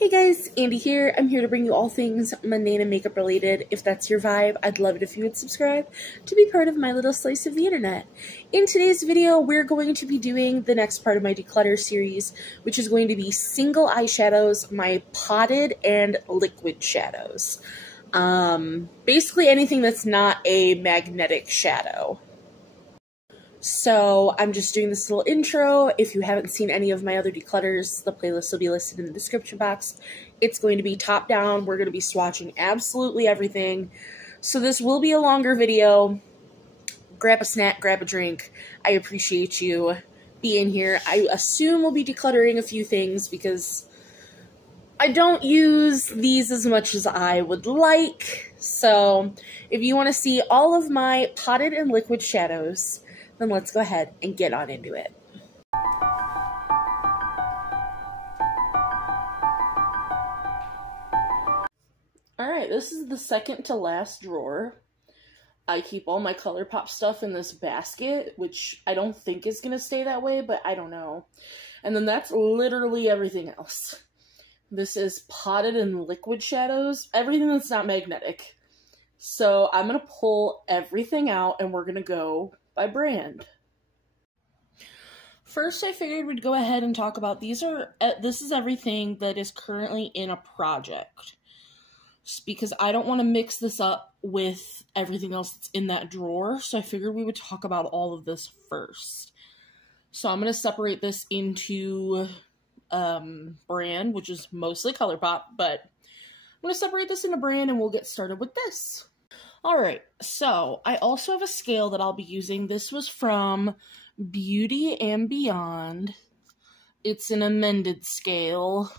Hey guys, Andy here. I'm here to bring you all things mundane and makeup related. If that's your vibe, I'd love it if you would subscribe to be part of my little slice of the internet. In today's video, we're going to be doing the next part of my declutter series, which is going to be single eyeshadows, my potted and liquid shadows. Basically anything that's not a magnetic shadow. So I'm just doing this little intro. If you haven't seen any of my other declutters, the playlist will be listed in the description box. It's going to be top down. We're going to be swatching absolutely everything. So this will be a longer video. Grab a snack, grab a drink. I appreciate you being here. I assume we'll be decluttering a few things because I don't use these as much as I would like. So if you want to see all of my potted and liquid shadows, then let's go ahead and get on into it. Alright, this is the second to last drawer. I keep all my ColourPop stuff in this basket, which I don't think is going to stay that way, but I don't know. And then that's literally everything else. This is potted and liquid shadows, everything that's not magnetic. So I'm going to pull everything out and we're going to go by brand. First, I figured we'd go ahead and talk about this is everything that is currently in a project. Just because I don't want to mix this up with everything else that's in that drawer, so I figured we would talk about all of this first. So I'm going to separate this into brand, which is mostly ColourPop, but I'm going to separate this into brand and we'll get started with this. Alright, so I also have a scale that I'll be using. This was from Beauty and Beyond. It's an amended scale.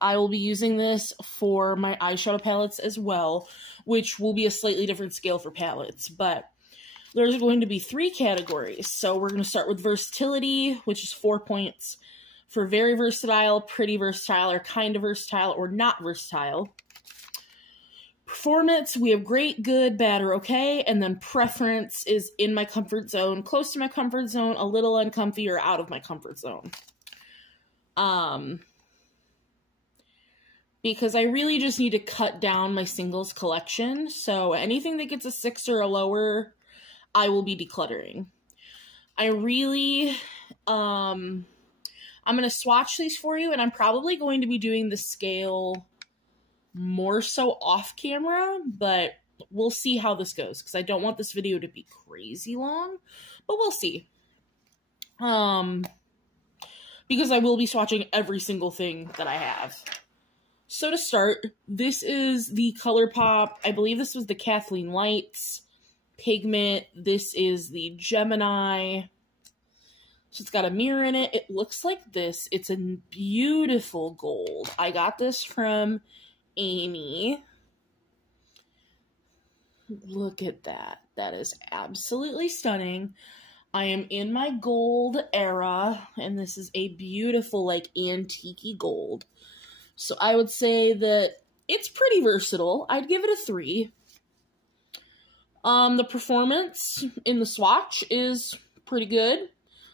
I will be using this for my eyeshadow palettes as well, which will be a slightly different scale for palettes, but there's going to be 3 categories. So we're going to start with versatility, which is 4 points for very versatile, pretty versatile, or kind of versatile, or not versatile. Performance, we have great, good, bad, or okay, and then preference is in my comfort zone, close to my comfort zone, a little uncomfy, or out of my comfort zone. Because I really just need to cut down my singles collection, so anything that gets a 6 or a lower, I will be decluttering. I'm going to swatch these for you, and I'm probably going to be doing the scale more so off camera, but we'll see how this goes because I don't want this video to be crazy long, but we'll see. Because I will be swatching every single thing that I have. So to start, this is the ColourPop. I believe this was the Kathleen Lights pigment. This is the Gemini. So it's got a mirror in it. It looks like this. It's a beautiful gold. I got this from Amy. Look at that. That is absolutely stunning. I am in my gold era, and this is a beautiful, like, antique-y gold. So I would say that it's pretty versatile. I'd give it a 3. The performance in the swatch is pretty good,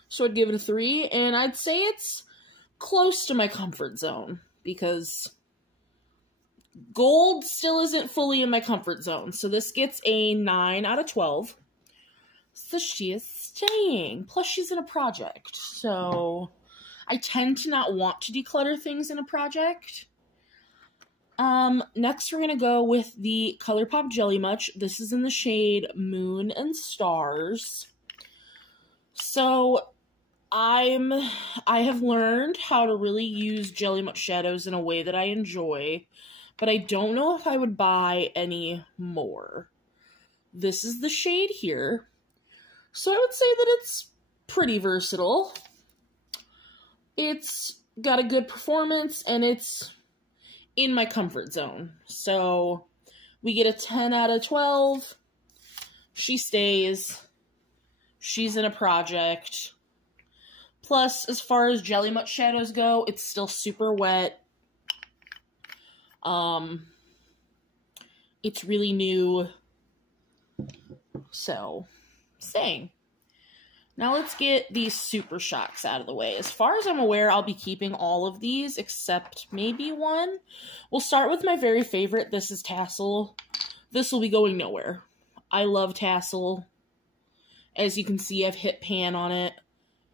so I'd give it a 3, and I'd say it's close to my comfort zone, because gold still isn't fully in my comfort zone, so this gets a 9 out of 12. So she is staying. Plus, she's in a project, so I tend to not want to declutter things in a project. Next we're going to go with the ColourPop Jelly Much. This is in the shade Moon and Stars. So, I have learned how to really use Jelly Much shadows in a way that I enjoy, but I don't know if I would buy any more. This is the shade here. So I would say that it's pretty versatile. It's got a good performance, and it's in my comfort zone. So we get a 10 out of 12. She stays. She's in a project. Plus, as far as Jelly Much shadows go, it's still super wet. It's really new. So, staying. Now let's get these Super Shocks out of the way. As far as I'm aware, I'll be keeping all of these except maybe one. We'll start with my very favorite. This is Tassel. This will be going nowhere. I love Tassel. As you can see, I've hit pan on it.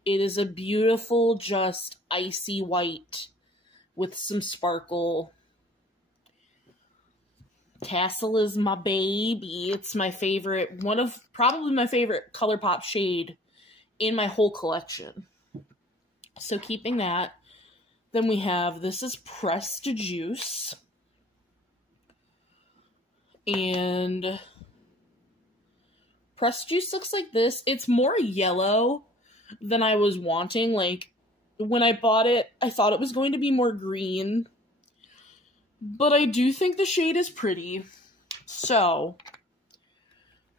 It is a beautiful, just icy white with some sparkle. Tassel is my baby. It's my favorite, probably my favorite ColourPop shade in my whole collection. So keeping that. Then we have, this is Pressed Juice. And Pressed Juice looks like this. It's more yellow than I was wanting. Like, when I bought it, I thought it was going to be more green. But I do think the shade is pretty. So,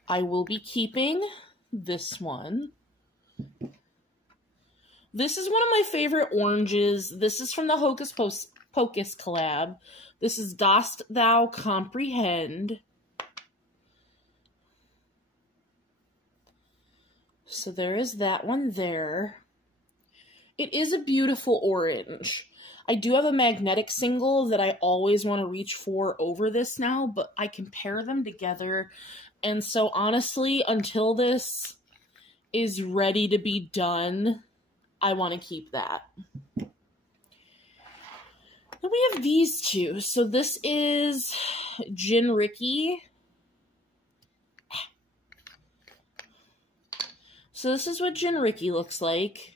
I will be keeping this one. This is one of my favorite oranges. This is from the Hocus Pocus collab. This is Dost Thou Comprehend. So there is that one there. It is a beautiful orange. I do have a magnetic single that I always want to reach for over this now, but I can pair them together. And so honestly, until this is ready to be done, I want to keep that. Then we have these two. So this is Gin Ricky. So this is what Gin Ricky looks like.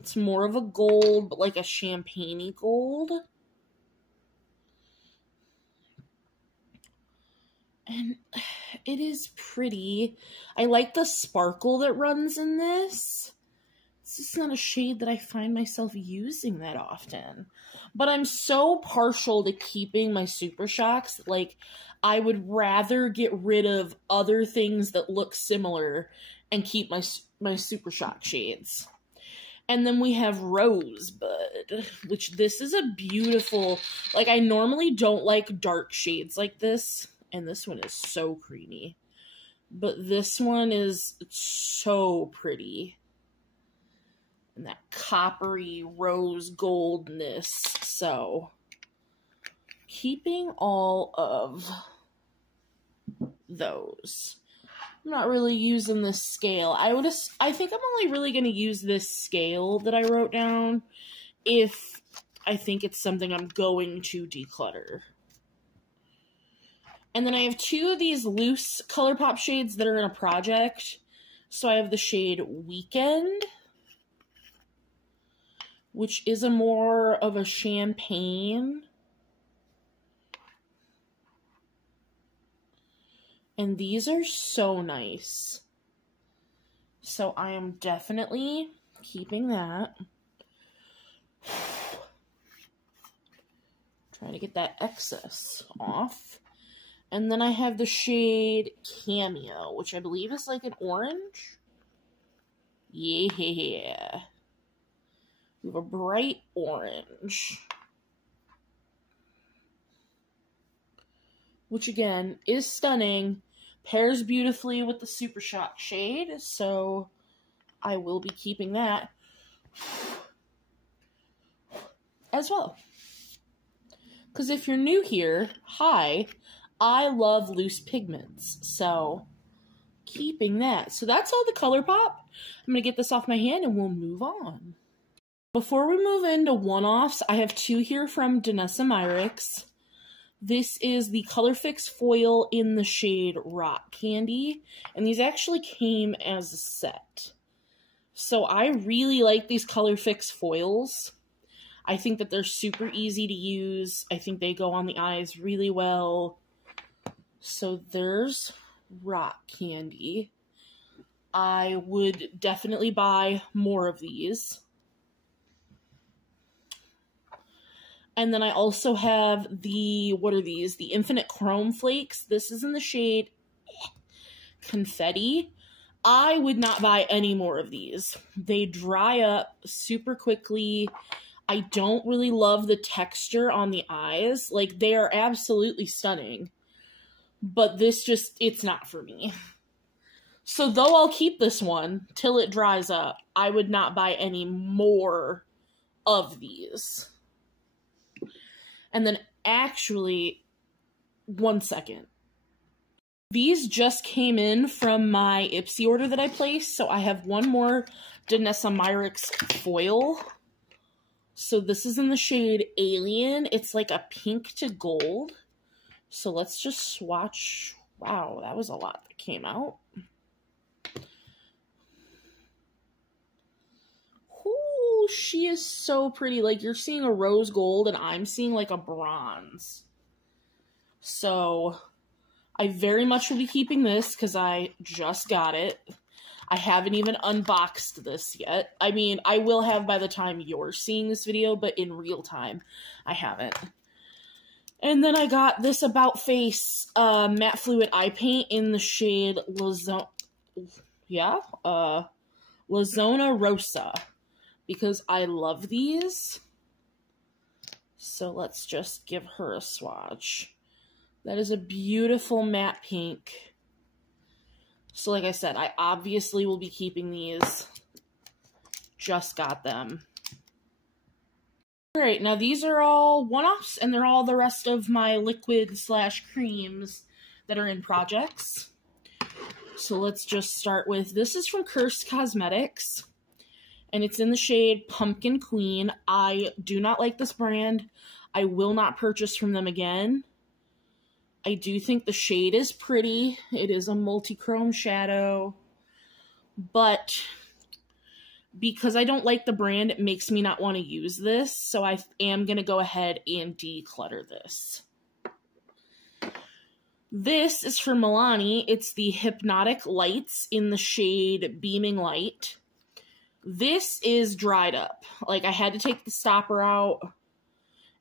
It's more of a gold, but like a champagne-y gold. And it is pretty. I like the sparkle that runs in this. It's just not a shade that I find myself using that often. But I'm so partial to keeping my Super Shocks. Like, I would rather get rid of other things that look similar and keep my Super Shock shades. And then we have Rosebud, which this is a beautiful, like, I normally don't like dark shades like this, and this one is so creamy. But this one is so pretty. And that coppery rose goldness. So, keeping all of those. I'm not really using this scale. I think I'm only really going to use this scale that I wrote down if I think it's something I'm going to declutter. And then I have two of these loose ColourPop shades that are in a project. So I have the shade Weekend, which is a more of a champagne. And these are so nice. So I am definitely keeping that. Trying to get that excess off. And then I have the shade Cameo, which I believe is like an orange. Yeah. We have a bright orange. Which again is stunning, pairs beautifully with the Super Shock shade, so I will be keeping that as well. Because if you're new here, hi, I love loose pigments, so keeping that. So that's all the ColourPop. I'm going to get this off my hand and we'll move on. Before we move into one-offs, I have two here from Danessa Myricks. This is the Color Fix foil in the shade Rock Candy, and these actually came as a set. So I really like these Color Fix foils. I think that they're super easy to use. I think they go on the eyes really well. So there's Rock Candy. I would definitely buy more of these. And then I also have the, what are these? The Infinite Chrome Flakes. This is in the shade Confetti. I would not buy any more of these. They dry up super quickly. I don't really love the texture on the eyes. Like, they are absolutely stunning. But this just, it's not for me. So though I'll keep this one till it dries up, I would not buy any more of these. And then actually, one second. These just came in from my Ipsy order that I placed, so I have one more Danessa Myricks foil. So this is in the shade Alien. It's like a pink to gold. So let's just swatch. Wow, that was a lot that came out. Ooh, she is so pretty. Like, you're seeing a rose gold, and I'm seeing like a bronze. So I very much will be keeping this because I just got it. I haven't even unboxed this yet. I mean, I will have by the time you're seeing this video, but in real time, I haven't. And then I got this About Face matte fluid eye paint in the shade Lazona Rosa, because I love these. So let's just give her a swatch. That is a beautiful matte pink. So like I said, I obviously will be keeping these. Just got them. Alright, now these are all one-offs, and they're all the rest of my liquid/creams that are in projects. So let's just start with, this is from Cursed Cosmetics, and it's in the shade Pumpkin Queen. I do not like this brand. I will not purchase from them again. I do think the shade is pretty. It is a multi-chrome shadow, but because I don't like the brand, it makes me not want to use this, so I am going to go ahead and declutter this. This is from Milani. It's the Hypnotic Lights in the shade Beaming Light. This is dried up. Like, I had to take the stopper out.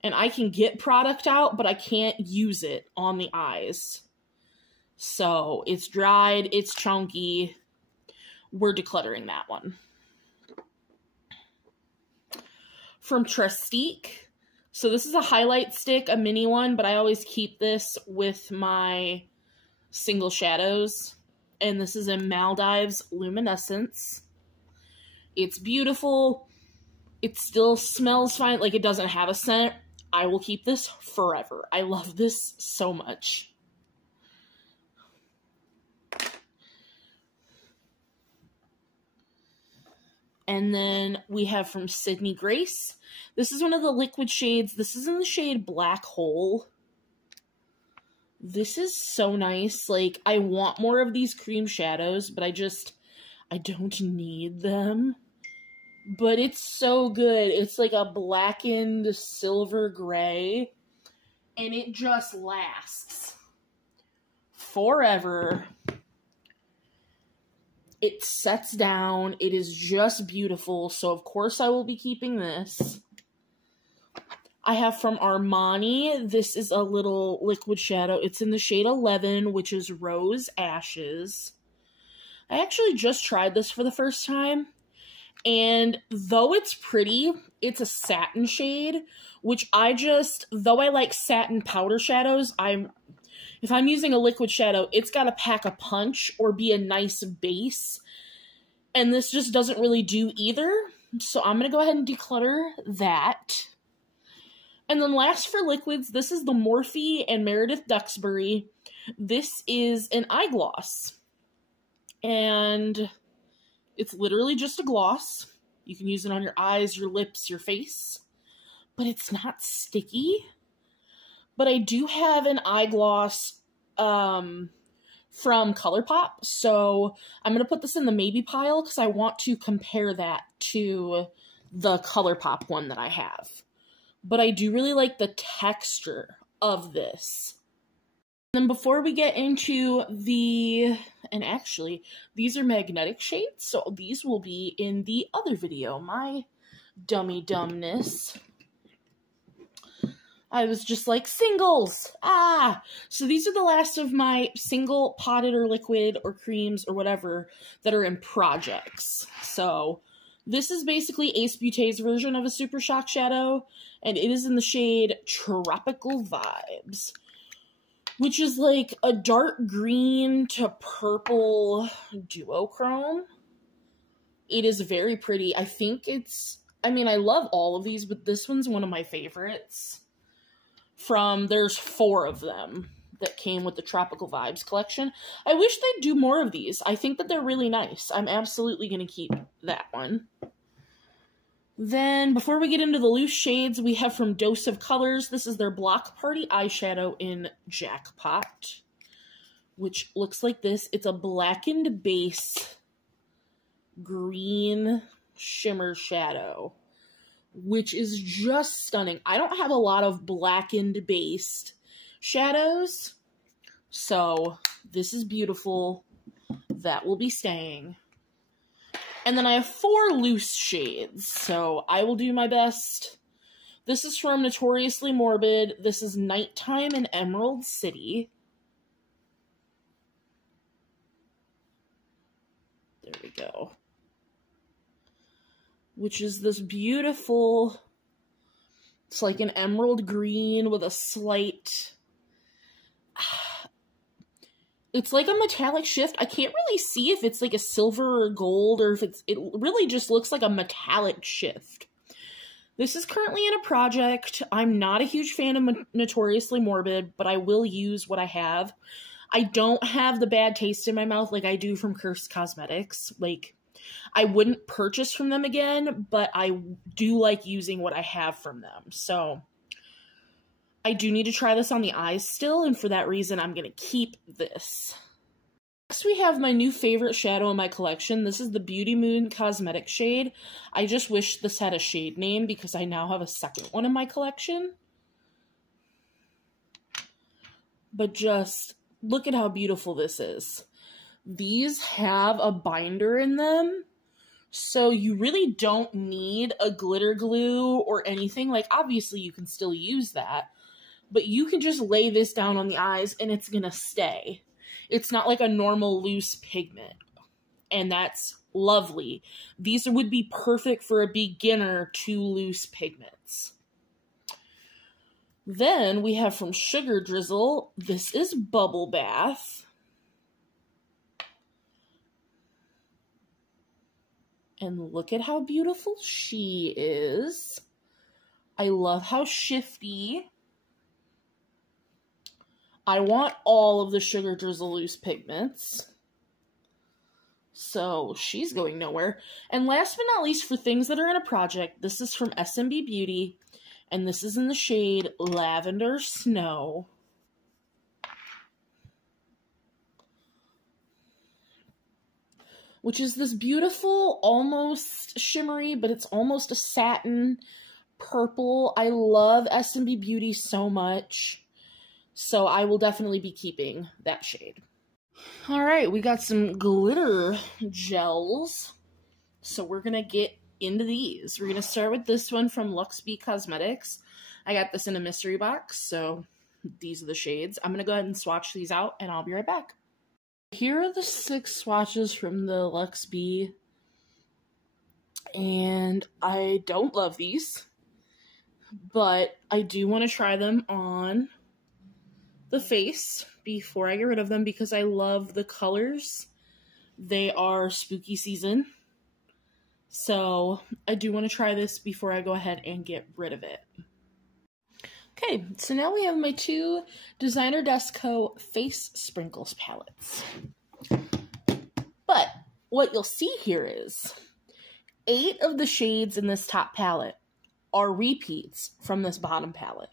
And I can get product out, but I can't use it on the eyes. So it's dried, it's chunky. We're decluttering that one. From Trestique. So this is a highlight stick, a mini one, but I always keep this with my single shadows. And this is in Maldives Luminescence. It's beautiful. It still smells fine. Like, it doesn't have a scent. I will keep this forever. I love this so much. And then we have from Sydney Grace. This is one of the liquid shades. This is in the shade Black Hole. This is so nice. Like, I want more of these cream shadows, but I don't need them. But it's so good. It's like a blackened silver gray. And it just lasts forever. It sets down. It is just beautiful. So, of course, I will be keeping this. I have from Armani. This is a little liquid shadow. It's in the shade 11, which is Rose Ashes. I actually just tried this for the first time. And though it's pretty, it's a satin shade, which though I like satin powder shadows, if I'm using a liquid shadow, it's got to pack a punch or be a nice base. And this just doesn't really do either. So I'm going to go ahead and declutter that. And then last for liquids, this is the Morphe and Meredith Duxbury. This is an eye gloss. And it's literally just a gloss. You can use it on your eyes, your lips, your face. But it's not sticky. But I do have an eye gloss from ColourPop. So I'm going to put this in the maybe pile because I want to compare that to the ColourPop one that I have. But I do really like the texture of this. Then before we get into and actually, these are magnetic shades, so these will be in the other video. My dummy dumbness. I was just like, singles! Ah! So these are the last of my single potted or liquid or creams or whatever that are in projects. So this is basically Ace Beaute's version of a Super Shock Shadow, and it is in the shade Tropical Vibes. which is like a dark green to purple duochrome. It is very pretty. I think it's, I mean, I love all of these, but this one's one of my favorites. There's 4 of them that came with the Tropical Vibes collection. I wish they'd do more of these. I think that they're really nice. I'm absolutely going to keep that one. Then, before we get into the loose shades, we have from Dose of Colors. This is their Block Party eyeshadow in Jackpot, which looks like this. It's a blackened base green shimmer shadow, which is just stunning. I don't have a lot of blackened based shadows, so this is beautiful. That will be staying. And then I have 4 loose shades, so I will do my best. This is from Notoriously Morbid. This is Nighttime in Emerald City. There we go. Which is this beautiful, it's like an emerald green with a slight, it's like a metallic shift. I can't really see if it's like a silver or gold, or if it really just looks like a metallic shift. This is currently in a project. I'm not a huge fan of Notoriously Morbid, but I will use what I have. I don't have the bad taste in my mouth like I do from Cursed Cosmetics. Like, I wouldn't purchase from them again, but I do like using what I have from them. So I do need to try this on the eyes still, and for that reason, I'm going to keep this. Next, we have my new favorite shadow in my collection. This is the Beauty Moon Cosmetic shade. I just wish this had a shade name because I now have a second one in my collection. But just look at how beautiful this is. These have a binder in them, so you really don't need a glitter glue or anything. Like, obviously, you can still use that, but you can just lay this down on the eyes and it's gonna stay. It's not like a normal loose pigment, and that's lovely. These would be perfect for a beginner to loose pigments. Then we have from Sugar Drizzle, this is Bubble Bath. And look at how beautiful she is. I love how shifty. I want all of the Sugar Drizzle loose pigments. So she's going nowhere. And last but not least, for things that are in a project, this is from SMB Beauty. And this is in the shade Lavender Snow. Which is this beautiful, almost shimmery, but it's almost a satin purple. I love SMB Beauty so much. So I will definitely be keeping that shade. Alright, we got some glitter gels. So we're going to get into these. We're going to start with this one from Luxbe Cosmetics. I got this in a mystery box, so these are the shades. I'm going to go ahead and swatch these out, and I'll be right back. Here are the 6 swatches from the Luxbe, and I don't love these, but I do want to try them on the face before I get rid of them because I love the colors. They are spooky season, so I do want to try this before I go ahead and get rid of it. Okay, so now we have my 2 Designer Desco Face Sprinkles palettes. But what you'll see here is 8 of the shades in this top palette are repeats from this bottom palette.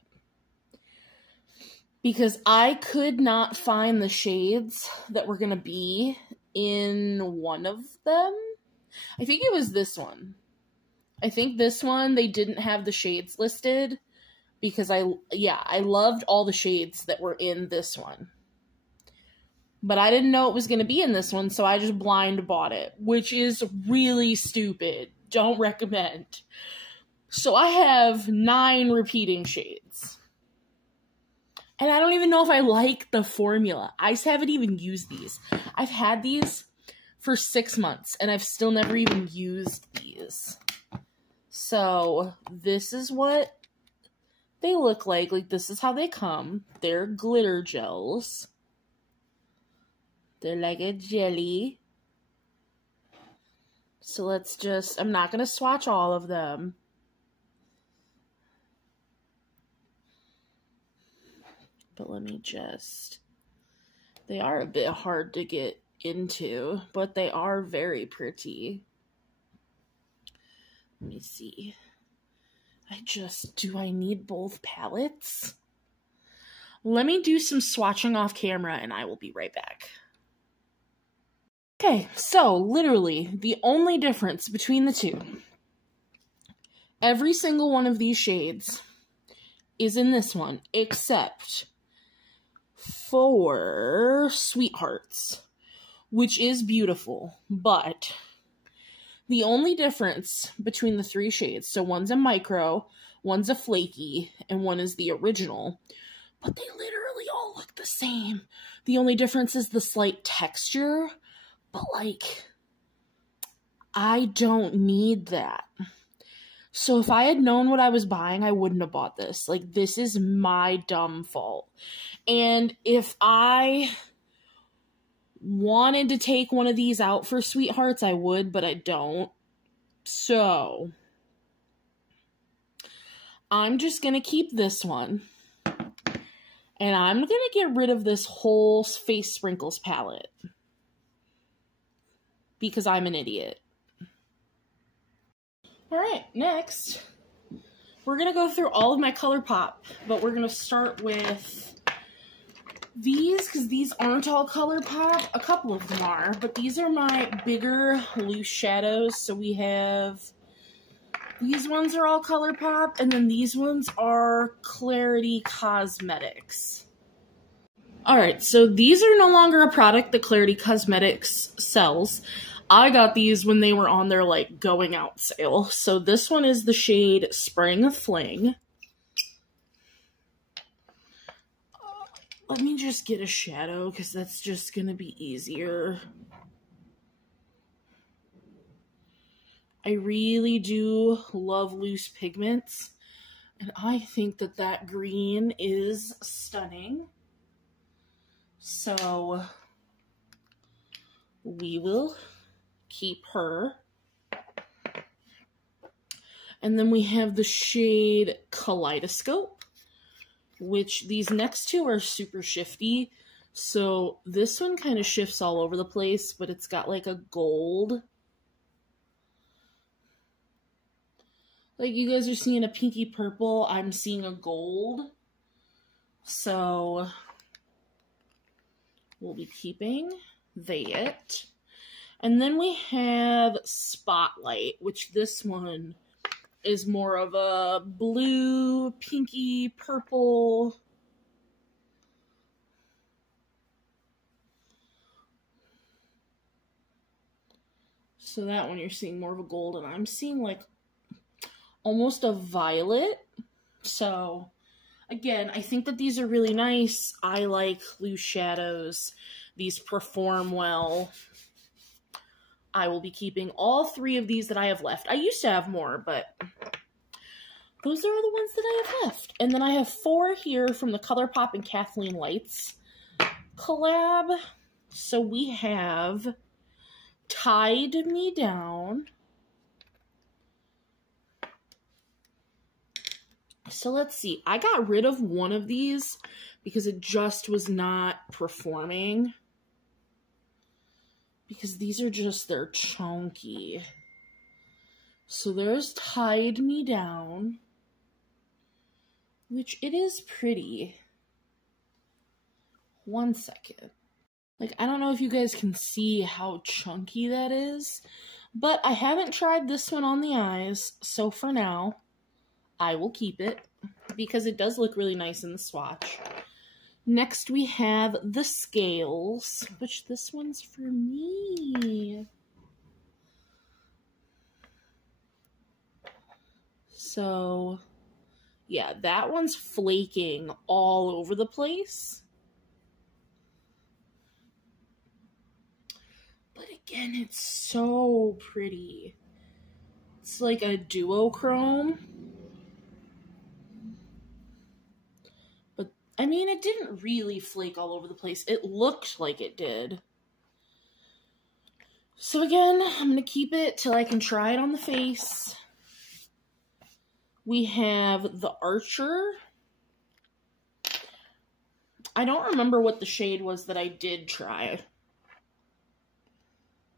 Because I could not find the shades that were going to be in one of them. I think it was this one. I think this one, they didn't have the shades listed. Because I loved all the shades that were in this one. But I didn't know it was going to be in this one, so I just blind bought it. Which is really stupid. Don't recommend. So I have 9 repeating shades. And I don't even know if I like the formula. I just haven't even used these. I've had these for 6 months, and I've still never even used these. So this is what they look like this is how they come. They're glitter gels. They're like a jelly. So let's just, I'm not going to swatch all of them. But let me just, they are a bit hard to get into, but they are very pretty. Let me see. Do I need both palettes? Let me do some swatching off camera and I will be right back. Okay, so literally the only difference between the two, every single one of these shades is in this one, except for Sweethearts, which is beautiful, but the only difference between the three shades, so one's a micro, one's a flaky, and one is the original, but they literally all look the same. The only difference is the slight texture, but like, I don't need that. So if I had known what I was buying, I wouldn't have bought this. Like, this is my dumb fault. And if I wanted to take one of these out for Sweethearts, I would, but I don't. So I'm just going to keep this one. And I'm going to get rid of this whole Face Sprinkles palette. Because I'm an idiot. Alright, next, we're going to go through all of my ColourPop, but we're going to start with these, because these aren't all ColourPop. A couple of them are, but these are my bigger loose shadows. So we have, these ones are all ColourPop, and then these ones are Clarity Cosmetics. Alright, so these are no longer a product that Clarity Cosmetics sells. I got these when they were on their, like, going out sale. So this one is the shade Spring Fling. Let me just get a shadow, because that's just going to be easier. I really do love loose pigments. And I think that that green is stunning. So we will keep her. And then we have the shade Kaleidoscope, which these next two are super shifty. So this one kind of shifts all over the place, but it's got like a gold. Like you guys are seeing a pinky purple, I'm seeing a gold. So we'll be keeping that. And then we have Spotlight, which this one is more of a blue, pinky, purple. So that one you're seeing more of a gold, and I'm seeing like almost a violet. So again, I think that these are really nice. I like loose shadows. These perform well. I will be keeping all three of these that I have left. I used to have more, but those are the ones that I have left. And then I have 4 here from the ColourPop and Kathleen Lights collab. So we have Tied Me Down. So let's see. I got rid of one of these because it just was not performing. Because these are just, they're chunky. So there's Tied Me Down, which it is pretty. One second. Like, I don't know if you guys can see how chunky that is, but I haven't tried this one on the eyes, so for now, I will keep it because it does look really nice in the swatch. Next, we have the Scales, which this one's for me. So, yeah, that one's flaking all over the place. But again, it's so pretty. It's like a duochrome. I mean, it didn't really flake all over the place. It looked like it did. So again, I'm going to keep it till I can try it on the face. We have the Archer. I don't remember what the shade was that I did try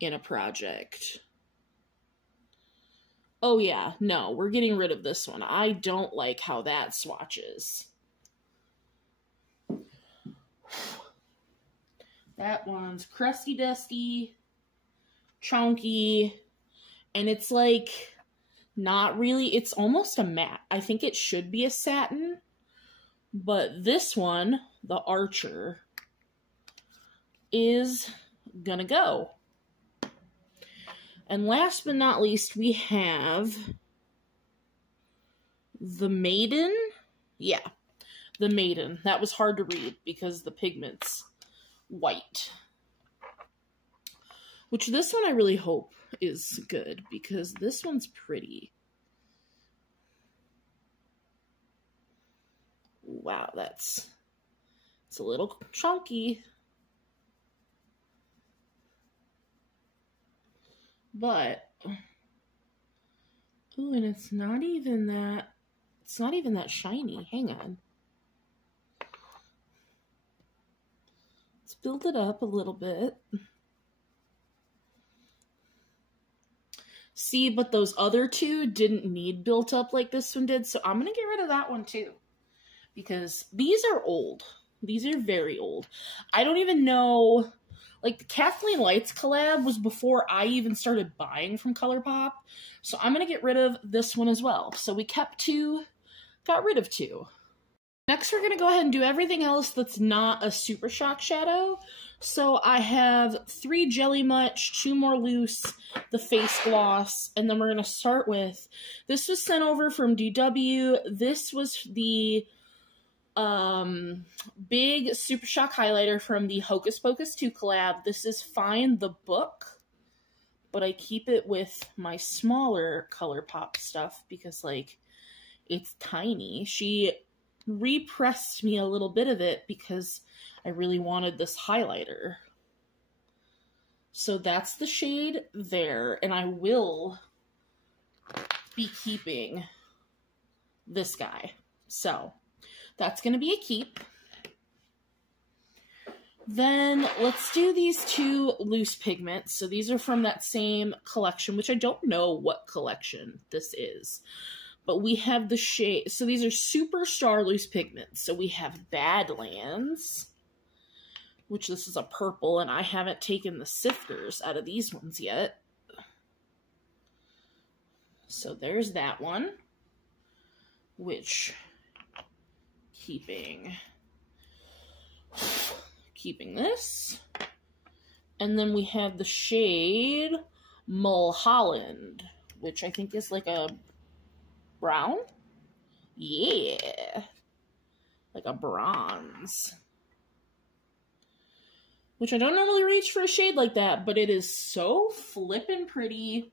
in a project. Oh yeah, no, we're getting rid of this one. I don't like how that swatches. That one's crusty dusty, chunky, and it's like not really, it's almost a matte. I think it should be a satin, but this one, the Archer, is gonna go. And last but not least, we have the Maiden. Yeah, the Maiden. That was hard to read because the pigment's white. Which this one I really hope is good because this one's pretty. Wow, it's a little chunky. But, ooh, and it's not even that shiny. Hang on. Let's build it up a little bit. See, but those other two didn't need built up like this one did, so I'm going to get rid of that one too. Because these are old. These are very old. I don't even know... Like, the Kathleen Lights collab was before I even started buying from ColourPop. So I'm going to get rid of this one as well. So we kept 2, got rid of 2. Next, we're going to go ahead and do everything else that's not a Super Shock shadow. So I have 3 Jelly Much, 2 more loose, the face gloss, and then we're going to start with, this was sent over from DW. This was the big Super Shock highlighter from the Hocus Pocus 2 collab. This is Find the Book, but I keep it with my smaller ColourPop stuff because, like, it's tiny. She repressed me a little bit of it because I really wanted this highlighter. So that's the shade there, and I will be keeping this guy. So that's going to be a keep. Then let's do these 2 loose pigments. So these are from that same collection, which I don't know what collection this is. But we have the shade. So these are Superstar loose pigments. So we have Badlands, which this is a purple, and I haven't taken the sifters out of these ones yet. So there's that one, which... keeping this. And then we have the shade Mulholland, which I think is like a brown. Yeah. Like a bronze. Which I don't normally reach for a shade like that, but it is so flippin' pretty.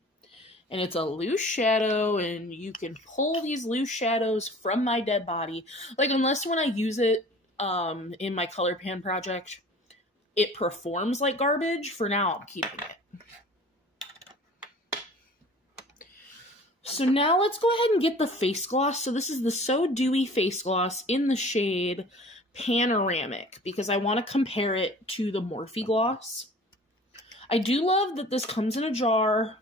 And it's a loose shadow, and you can pull these loose shadows from my dead body. Like, unless when I use it in my color pan project, it performs like garbage. For now, I'm keeping it. So now let's go ahead and get the face gloss. So this is the So Dewy face gloss in the shade Panoramic, because I want to compare it to the Morphe gloss. I do love that this comes in a jar,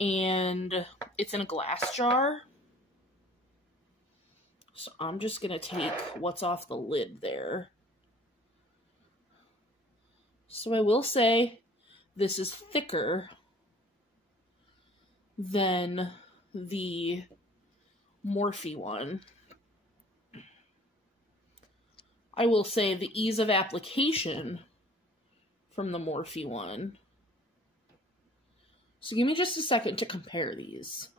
and it's in a glass jar. So I'm just going to take what's off the lid there. So I will say this is thicker than the Morphe one. I will say the ease of application from the Morphe one. So give me just a second to compare these.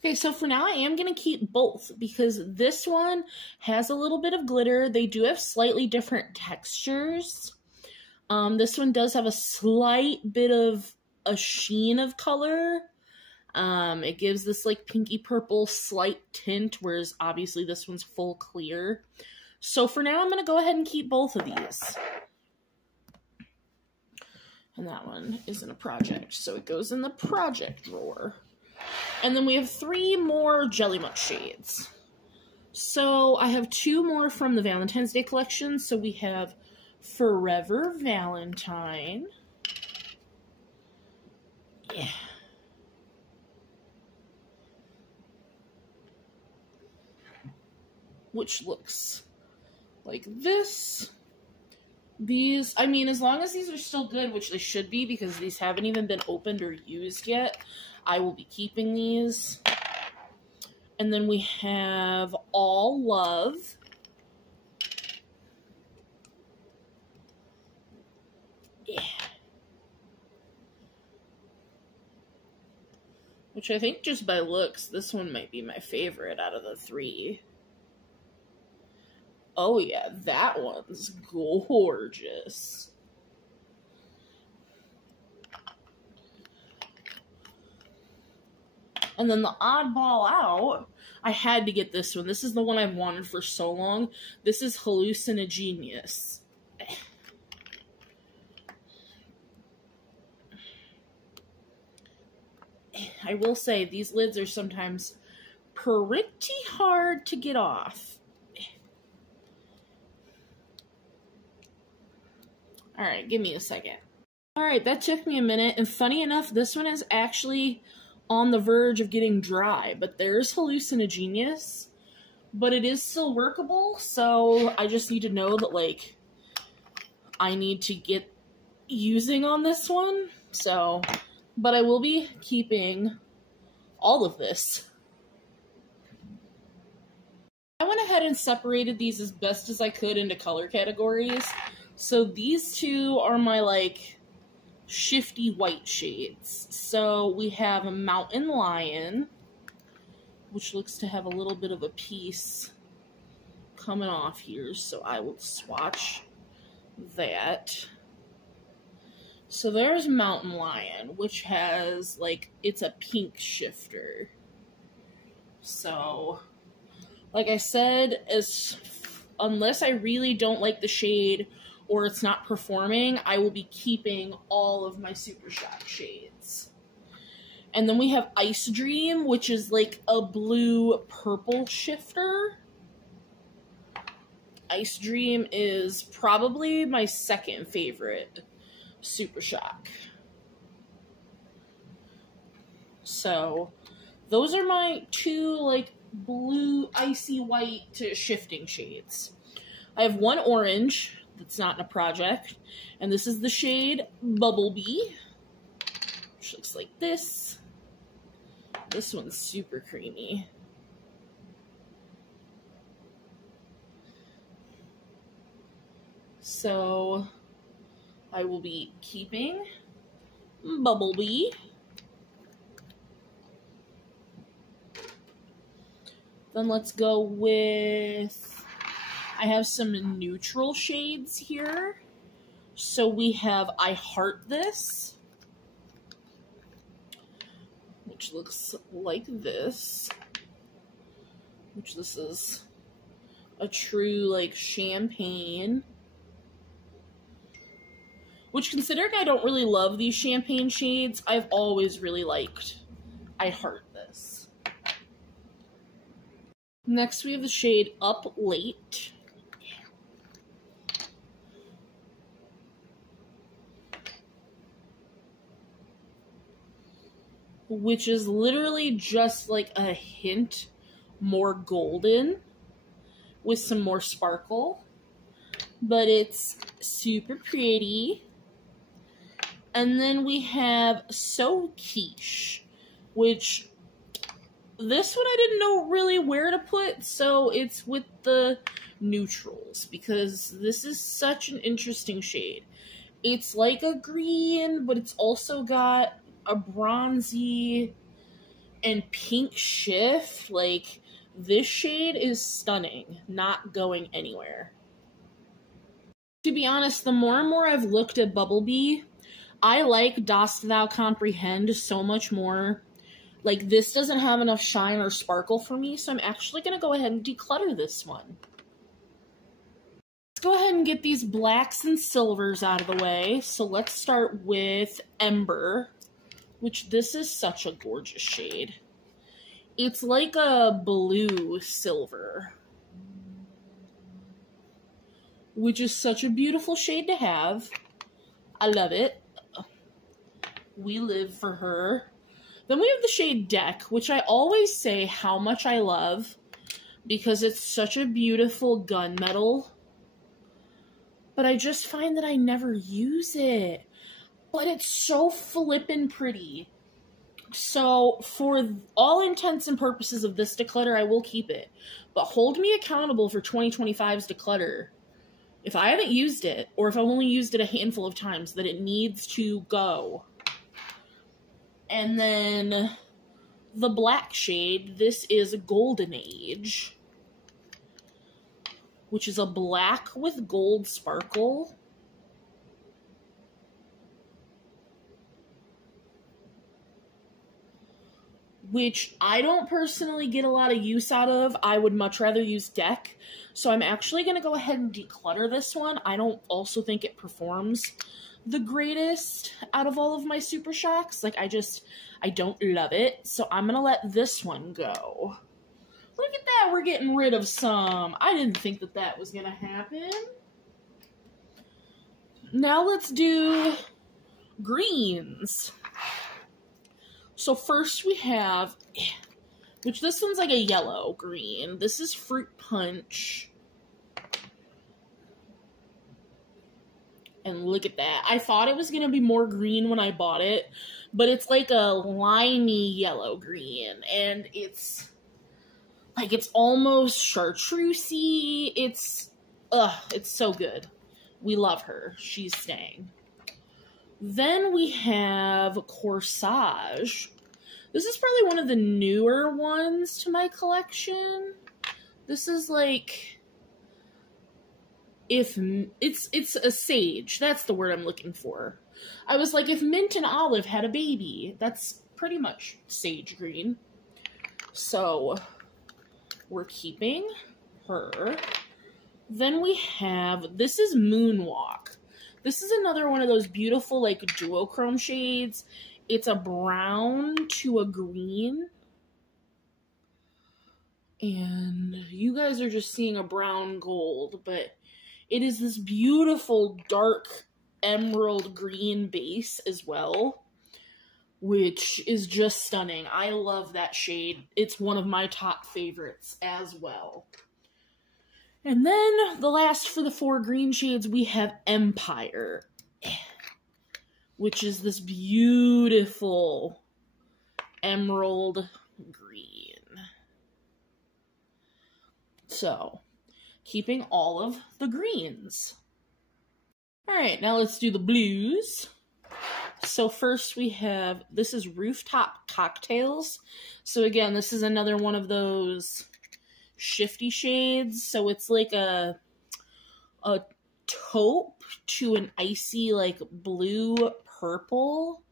Okay, so for now I am going to keep both because this one has a little bit of glitter. They do have slightly different textures. This one does have a slight bit of a sheen of color. It gives this like pinky purple slight tint, whereas obviously this one's full clear. So for now, I'm going to go ahead and keep both of these. And that one is in a project, so it goes in the project drawer. And then we have 3 more Jelly Much shades. So I have 2 more from the Valentine's Day collection. So we have Forever Valentine. Yeah. Which looks like this. These, I mean, as long as these are still good, which they should be because these haven't even been opened or used yet, I will be keeping these. And then we have All Love. Yeah. Which I think just by looks, this one might be my favorite out of the 3. Oh yeah, that one's gorgeous. And then the oddball out, I had to get this one. This is the one I've wanted for so long. This is Hallucinogenius. I will say, these lids are sometimes pretty hard to get off. Alright, give me a second. Alright, that took me a minute, and funny enough, this one is actually on the verge of getting dry, but there's Hallucinogenius, but it is still workable, so I just need to know that, like, I need to get using on this one, so, but I will be keeping all of this. I went ahead and separated these as best as I could into color categories. So these 2 are my, like, shifty white shades. So we have a Mountain Lion, which looks to have a little bit of a piece coming off here. So I will swatch that. So there's Mountain Lion, which has, like, it's a pink shifter. So, like I said, unless I really don't like the shade or it's not performing, I will be keeping all of my Super Shock shades. And then we have Ice Dream, which is like a blue-purple shifter. Ice Dream is probably my second favorite Super Shock. So, those are my 2, like, blue, icy white to shifting shades. I have 1 orange that's not in a project, and this is the shade Bumblebee, which looks like this. This one's super creamy. So I will be keeping Bumblebee. Then let's go with, I have some neutral shades here. So we have I Heart This, which looks like this. Which this is a true, like, champagne. Which, considering I don't really love these champagne shades, I've always really liked I Heart This. Next we have the shade Up Late. Which is literally just like a hint more golden with some more sparkle. But it's super pretty. And then we have So Quiche, which this one I didn't know really where to put, so it's with the neutrals because this is such an interesting shade. It's like a green, but it's also got a bronzy and pink shift. Like, this shade is stunning, not going anywhere. To be honest, the more and more I've looked at Bumblebee, I like Dost Thou Comprehend so much more. Like, this doesn't have enough shine or sparkle for me, so I'm actually going to go ahead and declutter this one. Go ahead and get these blacks and silvers out of the way. So let's start with Ember, which this is such a gorgeous shade. It's like a blue silver, which is such a beautiful shade to have. I love it. We live for her. Then we have the shade Deck, which I always say how much I love because it's such a beautiful gunmetal. But I just find that I never use it. But it's so flippin' pretty. So, for all intents and purposes of this declutter, I will keep it. But hold me accountable for 2025's declutter. If I haven't used it, or if I've only used it a handful of times, that it needs to go. And then the black shade, this is Golden Age, which is a black with gold sparkle. Which I don't personally get a lot of use out of. I would much rather use Deck. So I'm actually going to go ahead and declutter this one. I don't also think it performs the greatest out of all of my Super Shocks. Like, I don't love it. So I'm going to let this one go. Look at that, we're getting rid of some. I didn't think that that was going to happen. Now let's do greens. So first we have, which this one's like a yellow green. This is Fruit Punch. And look at that. I thought it was going to be more green when I bought it, but it's like a limey yellow green. And it's like, it's almost chartreusey. It's so good. We love her. She's staying. Then we have Corsage. This is probably one of the newer ones to my collection. This is like, if it's a sage. That's the word I'm looking for. I was like, if Mint and Olive had a baby, that's pretty much sage green. So we're keeping her. Then we have, this is Moonwalk. This is another one of those beautiful, like, duochrome shades. It's a brown to a green. And you guys are just seeing a brown gold, but it is this beautiful dark emerald green base as well, which is just stunning. I love that shade. It's one of my top favorites as well. And then, the last for the 4 green shades, we have Empire, which is this beautiful emerald green. So, keeping all of the greens. Alright, now let's do the blues. So first we have, this is Rooftop Cocktails. So again, this is another one of those shifty shades, so it's like a taupe to an icy, like, blue purple.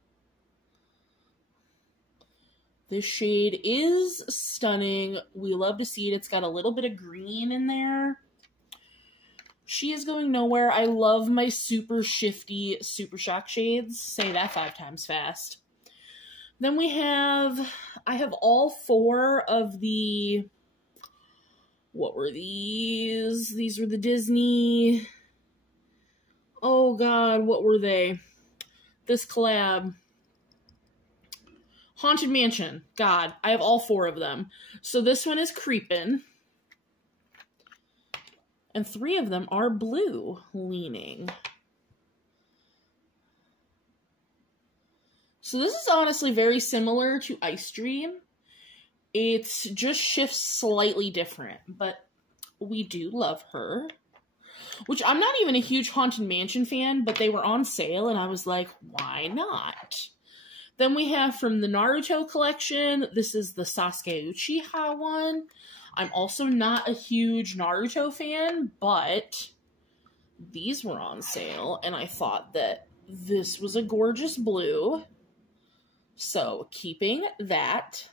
This shade is stunning. We love to see it. It's got a little bit of green in there. She is going nowhere. I love my super shifty Super Shock shades. Say that 5 times fast. Then we have, I have all 4 of the, what were these? These were the Disney. Oh God, what were they? This collab. Haunted Mansion. God, I have all 4 of them. So this one is Creepin'. And 3 of them are blue leaning. So this is honestly very similar to Ice Dream. It's just shifts slightly different, but we do love her. Which, I'm not even a huge Haunted Mansion fan, but they were on sale, and I was like, why not? Then we have from the Naruto collection, this is the Sasuke Uchiha one. I'm also not a huge Naruto fan, but these were on sale, and I thought that this was a gorgeous blue. So, keeping that.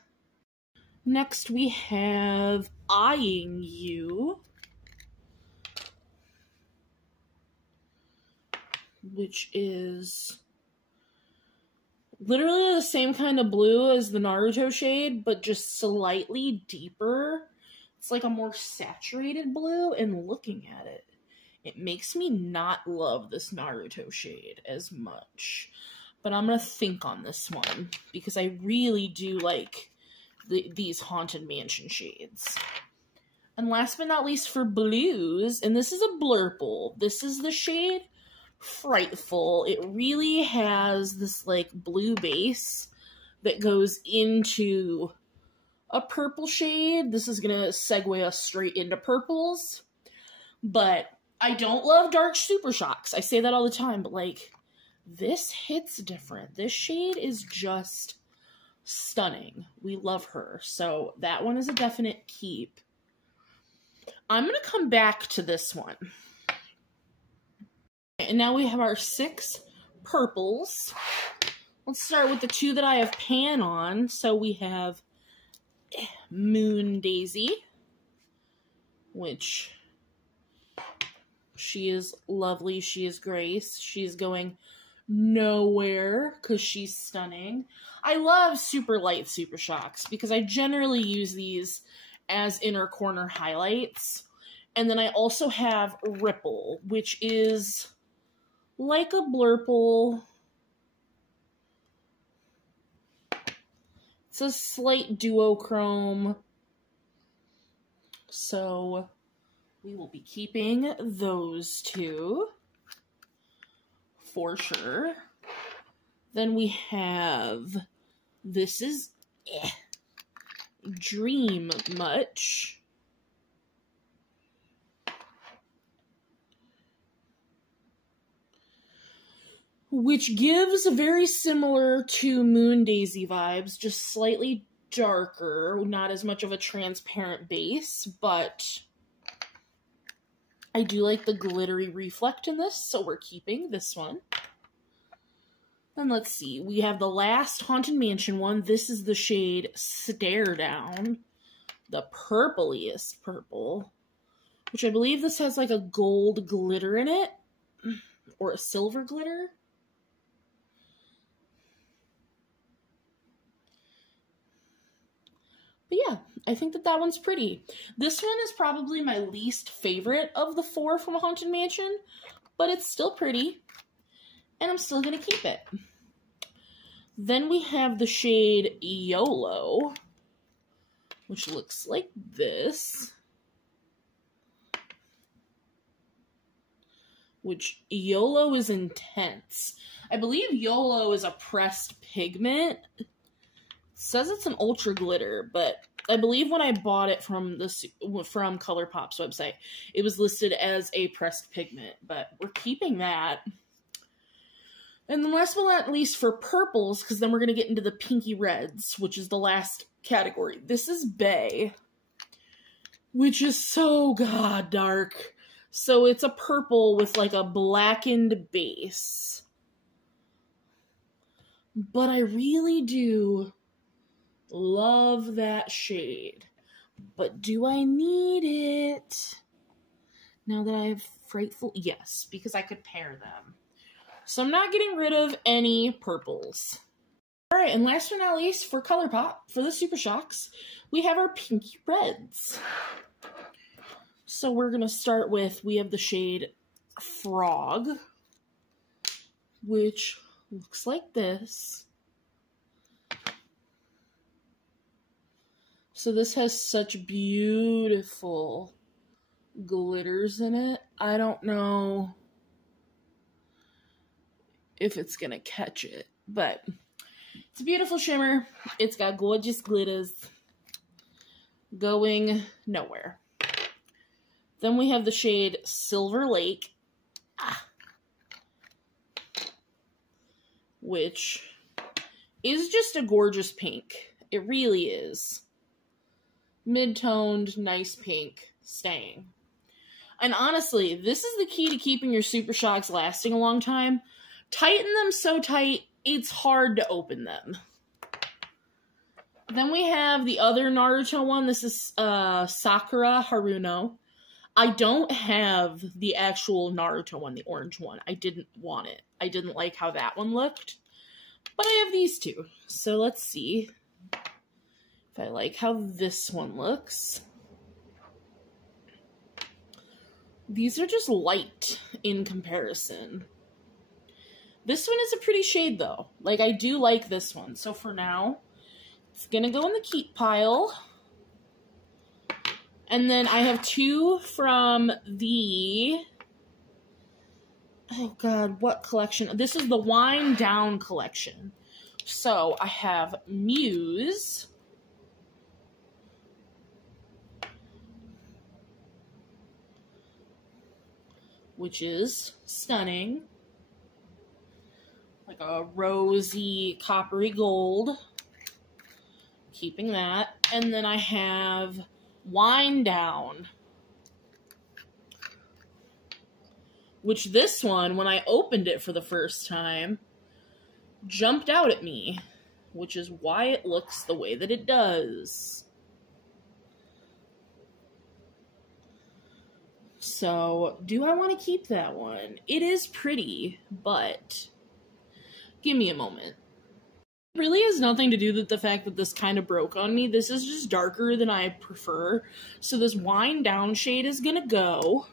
Next, we have Eyeing You. which is literally the same kind of blue as the Naruto shade, but just slightly deeper. It's like a more saturated blue, and looking at it, it makes me not love this Naruto shade as much. But I'm going to think on this one, because I really do like these Haunted Mansion shades. And last but not least for blues, and this is a blurple. This is the shade Frightful. It really has this like blue base that goes into a purple shade. This is going to segue us straight into purples. But I don't love dark Super Shocks. I say that all the time, but like, this hits different. This shade is just stunning. We love her. So that one is a definite keep. I'm going to come back to this one. And now we have our 6 purples. Let's start with the 2 that I have pan on. So we have Moon Daisy, which she is lovely. She is Grace. She's going nowhere because she's stunning. I love super light Super Shocks because I generally use these as inner corner highlights. And then I also have Ripple, which is like a blurple. It's a slight duochrome. So we will be keeping those 2 for sure. Then we have, this is Dream Much. Which gives very similar to Moon Daisy vibes, just slightly darker, not as much of a transparent base, but I do like the glittery reflect in this, so we're keeping this one. Then let's see, we have the last Haunted Mansion one. This is the shade Stare Down, the purpliest purple, which I believe this has like a gold glitter in it, or a silver glitter. But yeah, I think that one's pretty. This one is probably my least favorite of the 4 from Haunted Mansion, but it's still pretty, and I'm still going to keep it. Then we have the shade YOLO, which looks like this. Which YOLO is intense. I believe YOLO is a pressed pigment. It says it's an ultra glitter, but I believe when I bought it from ColourPop's website, it was listed as a pressed pigment, but we're keeping that. And then last but not least for purples, because then we're going to get into the pinky reds, which is the last category. This is Bay, which is so god dark. So it's a purple with like a blackened base. But I really do love that shade. But do I need it? Now that I have Frightful? Yes, because I could pair them. So I'm not getting rid of any purples. Alright, and last but not least, for ColourPop, for the Super Shocks, we have our pinky reds. So we're going to start with, we have the shade Frog, which looks like this. So this has such beautiful glitters in it. I don't know if it's going to catch it, but it's a beautiful shimmer. It's got gorgeous glitters going nowhere. Then we have the shade Silver Lake, which is just a gorgeous pink. It really is. Mid-toned, nice pink, staying. And honestly, this is the key to keeping your Super Shocks lasting a long time. Tighten them so tight, it's hard to open them. Then we have the other Naruto one. This is Sakura Haruno. I don't have the actual Naruto one, the orange one. I didn't want it. I didn't like how that one looked. But I have these two. So let's see if I like how this one looks. These are just light in comparison. This one is a pretty shade though. Like, I do like this one. So for now, it's gonna go in the keep pile. And then I have two from the, oh God, what collection? This is the Wind Down collection. So I have Muse. Which is stunning. Like a rosy, coppery gold. Keeping that. And then I have Wind Down. Which this one, when I opened it for the first time, jumped out at me. Which is why it looks the way that it does. So, do I want to keep that one? It is pretty, but give me a moment. It really has nothing to do with the fact that this kind of broke on me. This is just darker than I prefer. So this Wind Down shade is going to go.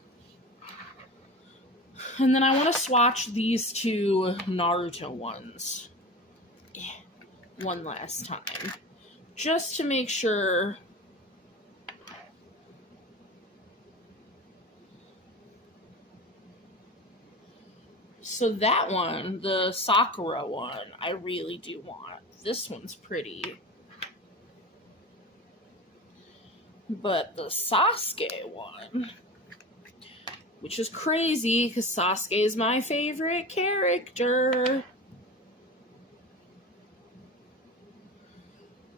And then I want to swatch these two Naruto ones one last time. Just to make sure. So that one, the Sakura one, I really do want. This one's pretty. But the Sasuke one, which is crazy because Sasuke is my favorite character.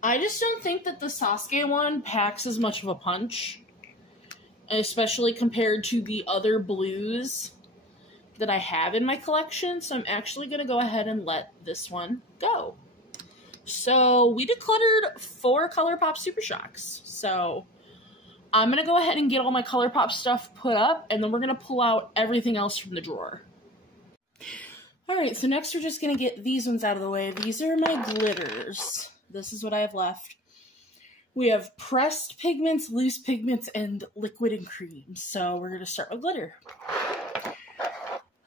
I just don't think that the Sasuke one packs as much of a punch, especially compared to the other blues that I have in my collection, so I'm actually going to go ahead and let this one go. So we decluttered 4 ColourPop Super Shocks. So I'm going to go ahead and get all my ColourPop stuff put up, and then we're going to pull out everything else from the drawer. Alright, so next we're just going to get these ones out of the way. These are my glitters. This is what I have left. We have pressed pigments, loose pigments, and liquid and cream. So we're going to start with glitter.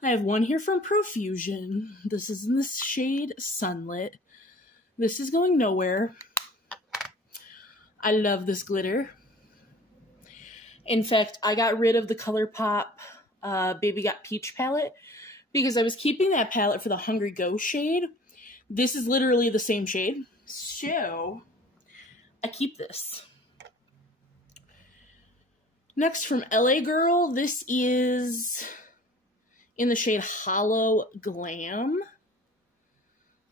I have one here from Profusion. This is in the shade Sunlit. This is going nowhere. I love this glitter. In fact, I got rid of the ColourPop Baby Got Peach palette because I was keeping that palette for the Hungry Ghost shade. This is literally the same shade. So, I keep this. Next from LA Girl, this is in the shade Hollow Glam.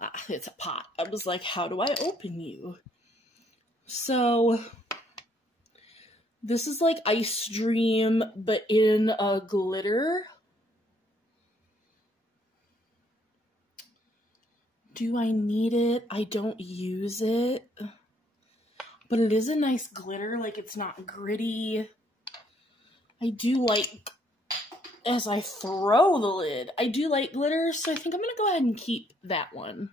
Ah, it's a pot. I was like, how do I open you? So, this is like Ice Dream, but in a glitter. Do I need it? I don't use it. But it is a nice glitter, like it's not gritty. I do like, as I throw the lid, I do like glitter, so I think I'm going to go ahead and keep that one.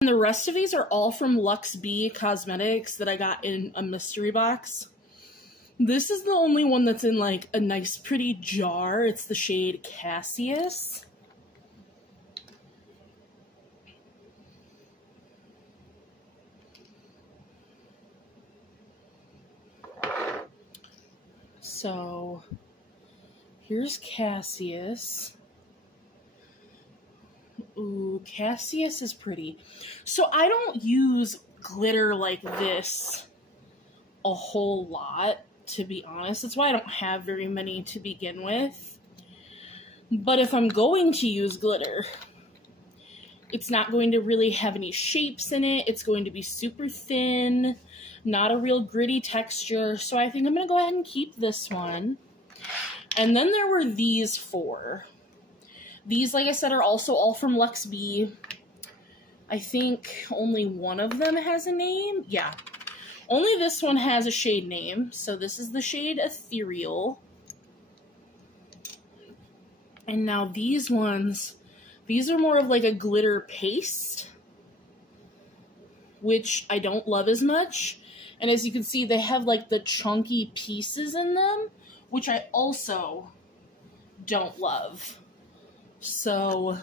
And the rest of these are all from Luxe B Cosmetics that I got in a mystery box. This is the only one that's in like a nice pretty jar. It's the shade Cassius. So, here's Cassius. Ooh, Cassius is pretty. So, I don't use glitter like this a whole lot, to be honest. That's why I don't have very many to begin with. But if I'm going to use glitter, it's not going to really have any shapes in it. It's going to be super thin, not a real gritty texture. So I think I'm going to go ahead and keep this one. And then there were these 4. These, like I said, are also all from Luxe B. I think only one of them has a name. Yeah. Only this one has a shade name. So this is the shade Ethereal. And now these ones, these are more of like a glitter paste, which I don't love as much. And as you can see, they have like the chunky pieces in them, which I also don't love. So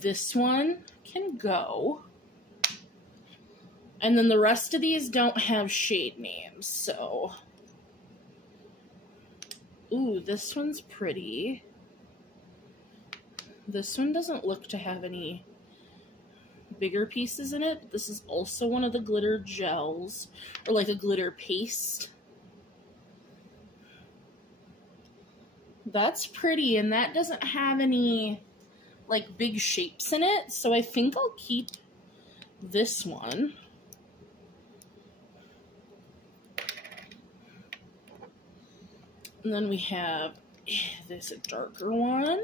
this one can go. And then the rest of these don't have shade names, so. Ooh, this one's pretty. This one doesn't look to have any bigger pieces in it, but this is also one of the glitter gels, or like a glitter paste. That's pretty, and that doesn't have any like big shapes in it, so I think I'll keep this one. And then we have this darker one,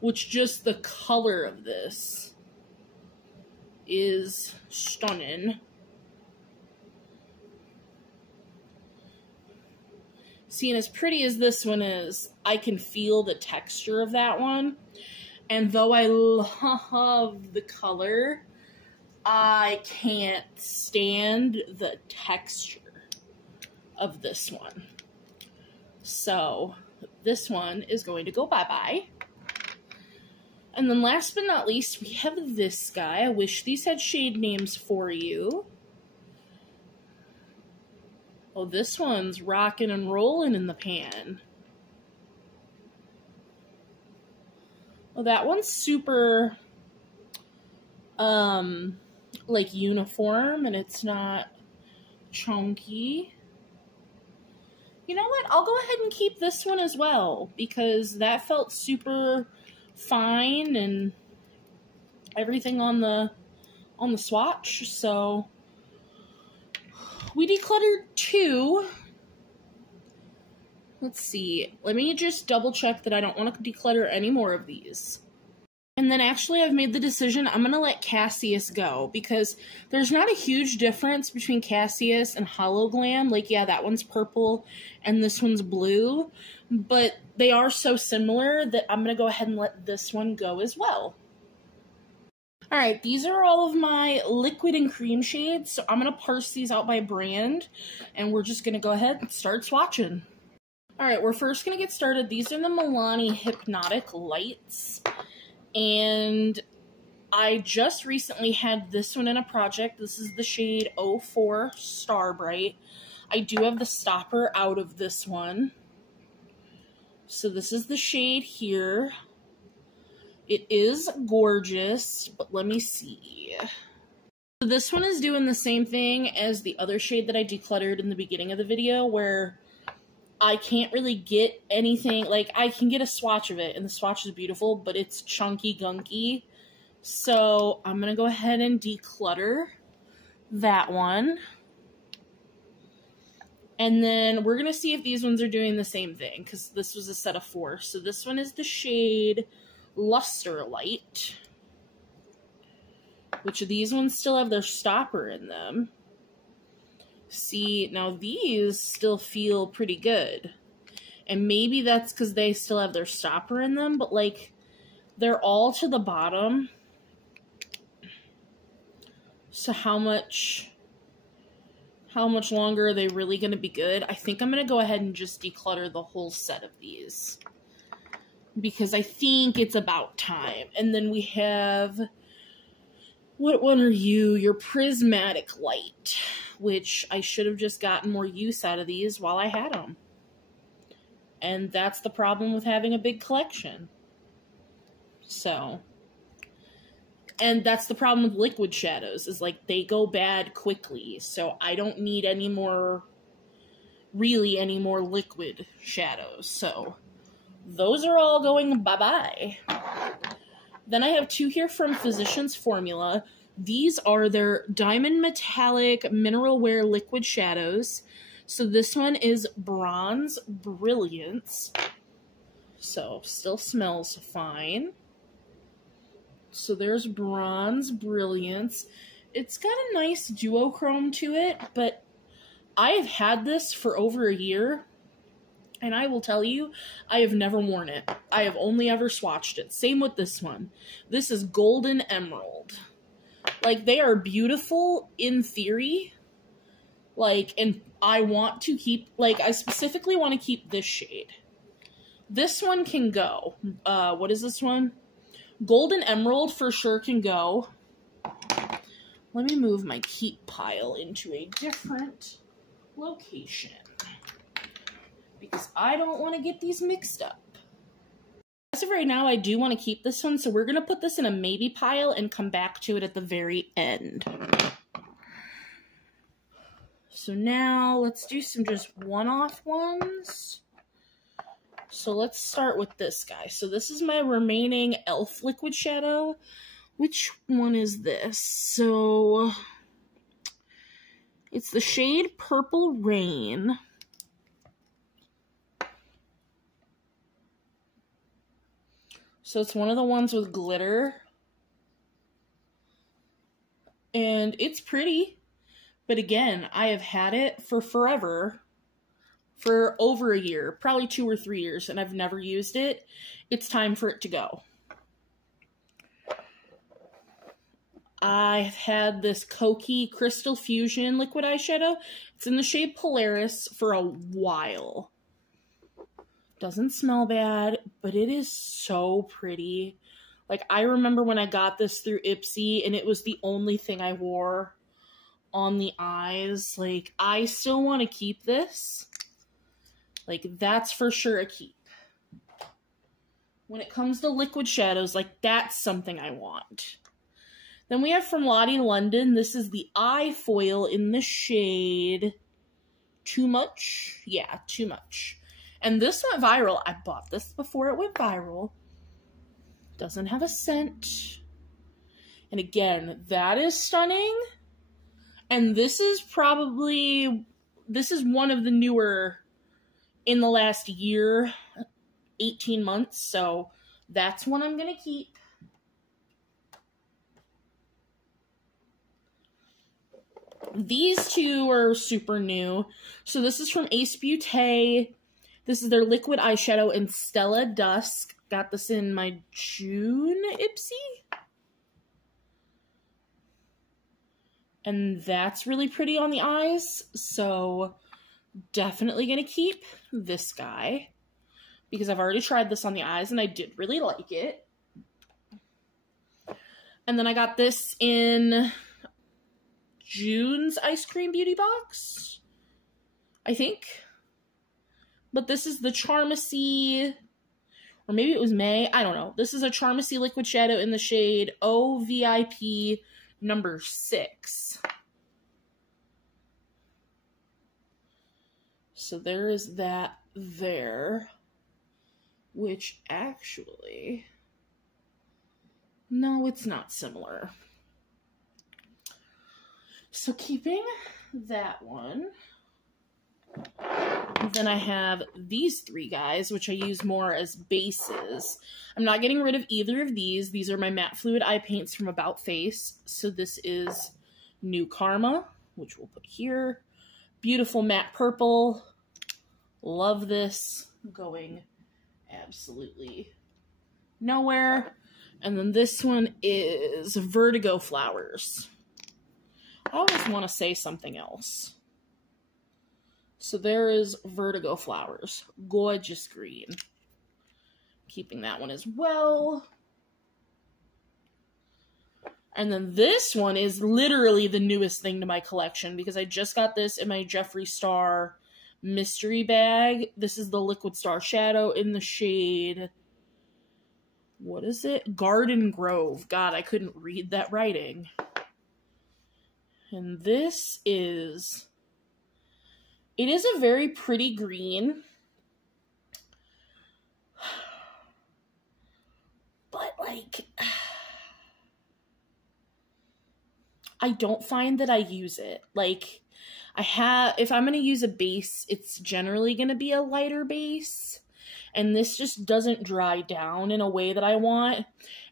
which just the color of this is stunning. See, and as pretty as this one is, I can feel the texture of that one. And though I love the color, I can't stand the texture of this one. So this one is going to go bye-bye. And then last but not least, we have this guy. I wish these had shade names for you. Oh, this one's rocking and rolling in the pan. Oh, that one's super, like uniform, and it's not chunky. You know what? I'll go ahead and keep this one as well, because that felt super fine and everything on the swatch. So we decluttered 2. Let's see. Let me just double check that I don't want to declutter any more of these. And then actually I've made the decision I'm going to let Cassius go, because there's not a huge difference between Cassius and Hollow Glam. Like, yeah, that one's purple and this one's blue, but they are so similar that I'm going to go ahead and let this one go as well. Alright, these are all of my liquid and cream shades, so I'm going to parse these out by brand, and we're just going to go ahead and start swatching. Alright, we're first going to get started. These are the Milani Hypnotic Lights. And I just recently had this one in a project. This is the shade 04 Star Bright. I do have the stopper out of this one. So this is the shade here. It is gorgeous, but let me see. So this one is doing the same thing as the other shade that I decluttered in the beginning of the video, where I can't really get anything, like, I can get a swatch of it, and the swatch is beautiful, but it's chunky gunky. So I'm going to go ahead and declutter that one. And then we're going to see if these ones are doing the same thing, because this was a set of 4. So this one is the shade Luster Light, which these ones still have their stopper in them. See, now these still feel pretty good. And maybe that's because they still have their stopper in them, but like, they're all to the bottom. So how much longer are they really going to be good? I think I'm going to go ahead and just declutter the whole set of these, because I think it's about time. And then we have, what one are you? Your Prismatic Light, which I should have just gotten more use out of these while I had them. And that's the problem with having a big collection. So, and that's the problem with liquid shadows, is like they go bad quickly. So I don't need any more, really any more liquid shadows. So those are all going bye-bye. Then I have 2 here from Physicians Formula. These are their Diamond Metallic Mineral Wear Liquid Shadows. So this one is Bronze Brilliance. So still smells fine. So there's Bronze Brilliance. It's got a nice duochrome to it, but I've had this for over a year, And I will tell you, I have never worn it. I have only ever swatched it. Same with this one. This is Golden Emerald. Like, they are beautiful in theory. Like, and I want to keep, like, I specifically want to keep this shade. This one can go. What is this one? Golden Emerald for sure can go. Let me move my keep pile into a different location, because I don't want to get these mixed up. As of right now, I do want to keep this one, so we're going to put this in a maybe pile and come back to it at the very end. So now, let's do some just one-off ones. So let's start with this guy. So this is my remaining e.l.f. liquid shadow. Which one is this? So it's the shade Purple Rain. So it's one of the ones with glitter. And it's pretty. But again, I have had it for forever. For over a year. Probably 2 or 3 years. And I've never used it. It's time for it to go. I've had this Koki Crystal Fusion liquid eyeshadow. It's in the shade Polaris for a while. Doesn't smell bad, but it is so pretty. Like, I remember when I got this through Ipsy, and it was the only thing I wore on the eyes. Like, I still want to keep this. Like, that's for sure a keep. When it comes to liquid shadows, like, that's something I want. Then we have from Lottie London. This is the eye foil in the shade Too Much. Yeah, Too Much. And this went viral. I bought this before it went viral. Doesn't have a scent. And again, that is stunning. And this is probably, this is one of the newer in the last year, 18 months. So that's one I'm going to keep. These two are super new. So this is from Ace Beaute. This is their liquid eyeshadow in Stella Dusk. Got this in my June Ipsy. And that's really pretty on the eyes. So definitely going to keep this guy. Because I've already tried this on the eyes and I did really like it. And then I got this in June's Ice Cream Beauty Box, I think. But this is the Charmacy, or maybe it was May, I don't know. This is a Charmacy liquid shadow in the shade OVIP number 6. So there is that there, which actually, no, it's not similar. So keeping that one, then I have these 3 guys, which I use more as bases. I'm not getting rid of either of these. These are my matte fluid eye paints from About Face. So this is New Karma, which we'll put here. Beautiful matte purple. Love this. Going absolutely nowhere. And then this one is Vertigo Flowers. I always want to say something else. So there is Vertigo Flowers. Gorgeous green. Keeping that one as well. And then this one is literally the newest thing to my collection because I just got this in my Jeffree Star mystery bag. This is the Liquid Star Shadow in the shade, what is it? Garden Grove. God, I couldn't read that writing. And this is, it is a very pretty green. But like, I don't find that I use it. Like, if I'm going to use a base, it's generally going to be a lighter base. And this just doesn't dry down in a way that I want.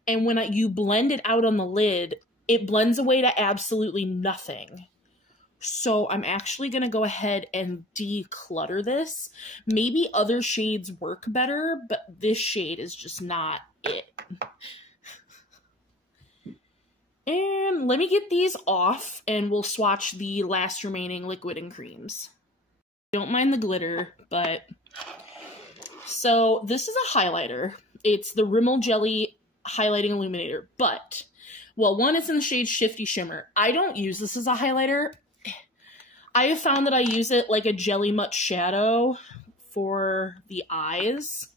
And when you blend it out on the lid, it blends away to absolutely nothing. So I'm actually going to go ahead and declutter this. Maybe other shades work better, but this shade is just not it. And let me get these off and we'll swatch the last remaining liquid and creams. Don't mind the glitter, but... So this is a highlighter. It's the Rimmel Jelly Highlighting Illuminator, but... Well, one, it's in the shade Shifty Shimmer. I don't use this as a highlighter. I have found that I use it like a Jelly Mutt shadow for the eyes.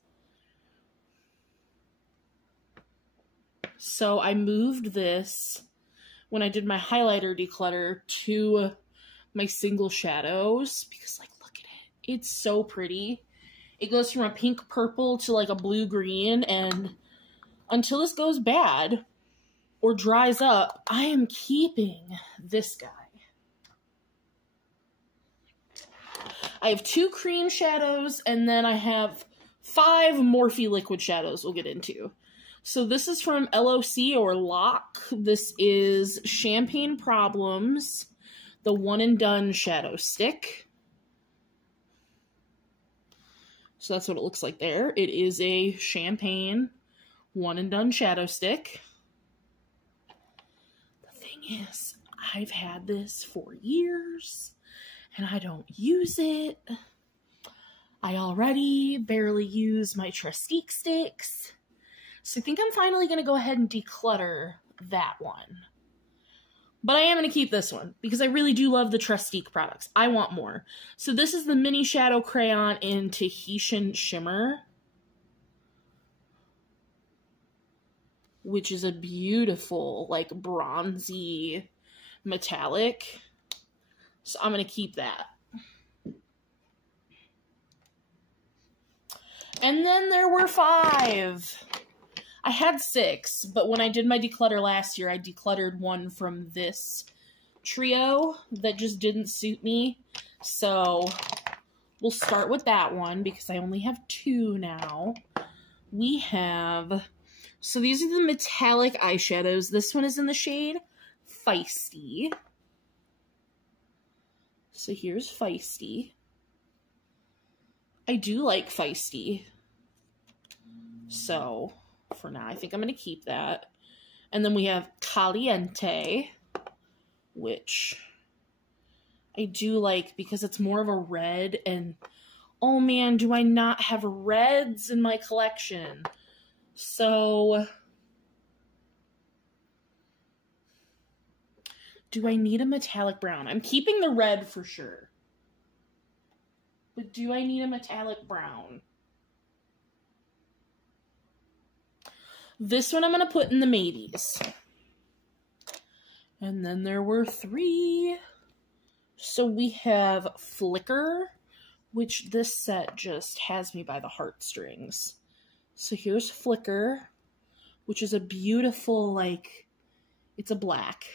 So I moved this when I did my highlighter declutter to my single shadows because, like, look at it. It's so pretty. It goes from a pink purple to like a blue green, and until this goes bad or dries up, I am keeping this guy. I have 2 cream shadows, and then I have 5 Morphe liquid shadows we'll get into. So this is from LOC or LOC. This is Champagne Problems, the One and Done Shadow Stick. So that's what it looks like there. It is a Champagne One and Done Shadow Stick. The thing is, I've had this for years, and I don't use it. I already barely use my trestique sticks. So I think I'm finally going to go ahead and declutter that one. But I am going to keep this one because I really do love the trestique products. I want more. So this is the Mini Shadow Crayon in Tahitian Shimmer, which is a beautiful, like, bronzy metallic. So I'm going to keep that. And then there were 5. I had 6, but when I did my declutter last year, I decluttered one from this trio that just didn't suit me. So we'll start with that one because I only have 2 now. We have, so these are the metallic eyeshadows. This one is in the shade Feisty. So here's Feisty. I do like Feisty. So for now, I think I'm going to keep that. And then we have Caliente, which I do like because it's more of a red. And oh man, do I not have reds in my collection. So do I need a metallic brown? I'm keeping the red for sure. But do I need a metallic brown? This one I'm going to put in the maybes. And then there were 3. So we have Flicker, which this set just has me by the heartstrings. So here's Flicker, which is a beautiful, like, it's a black.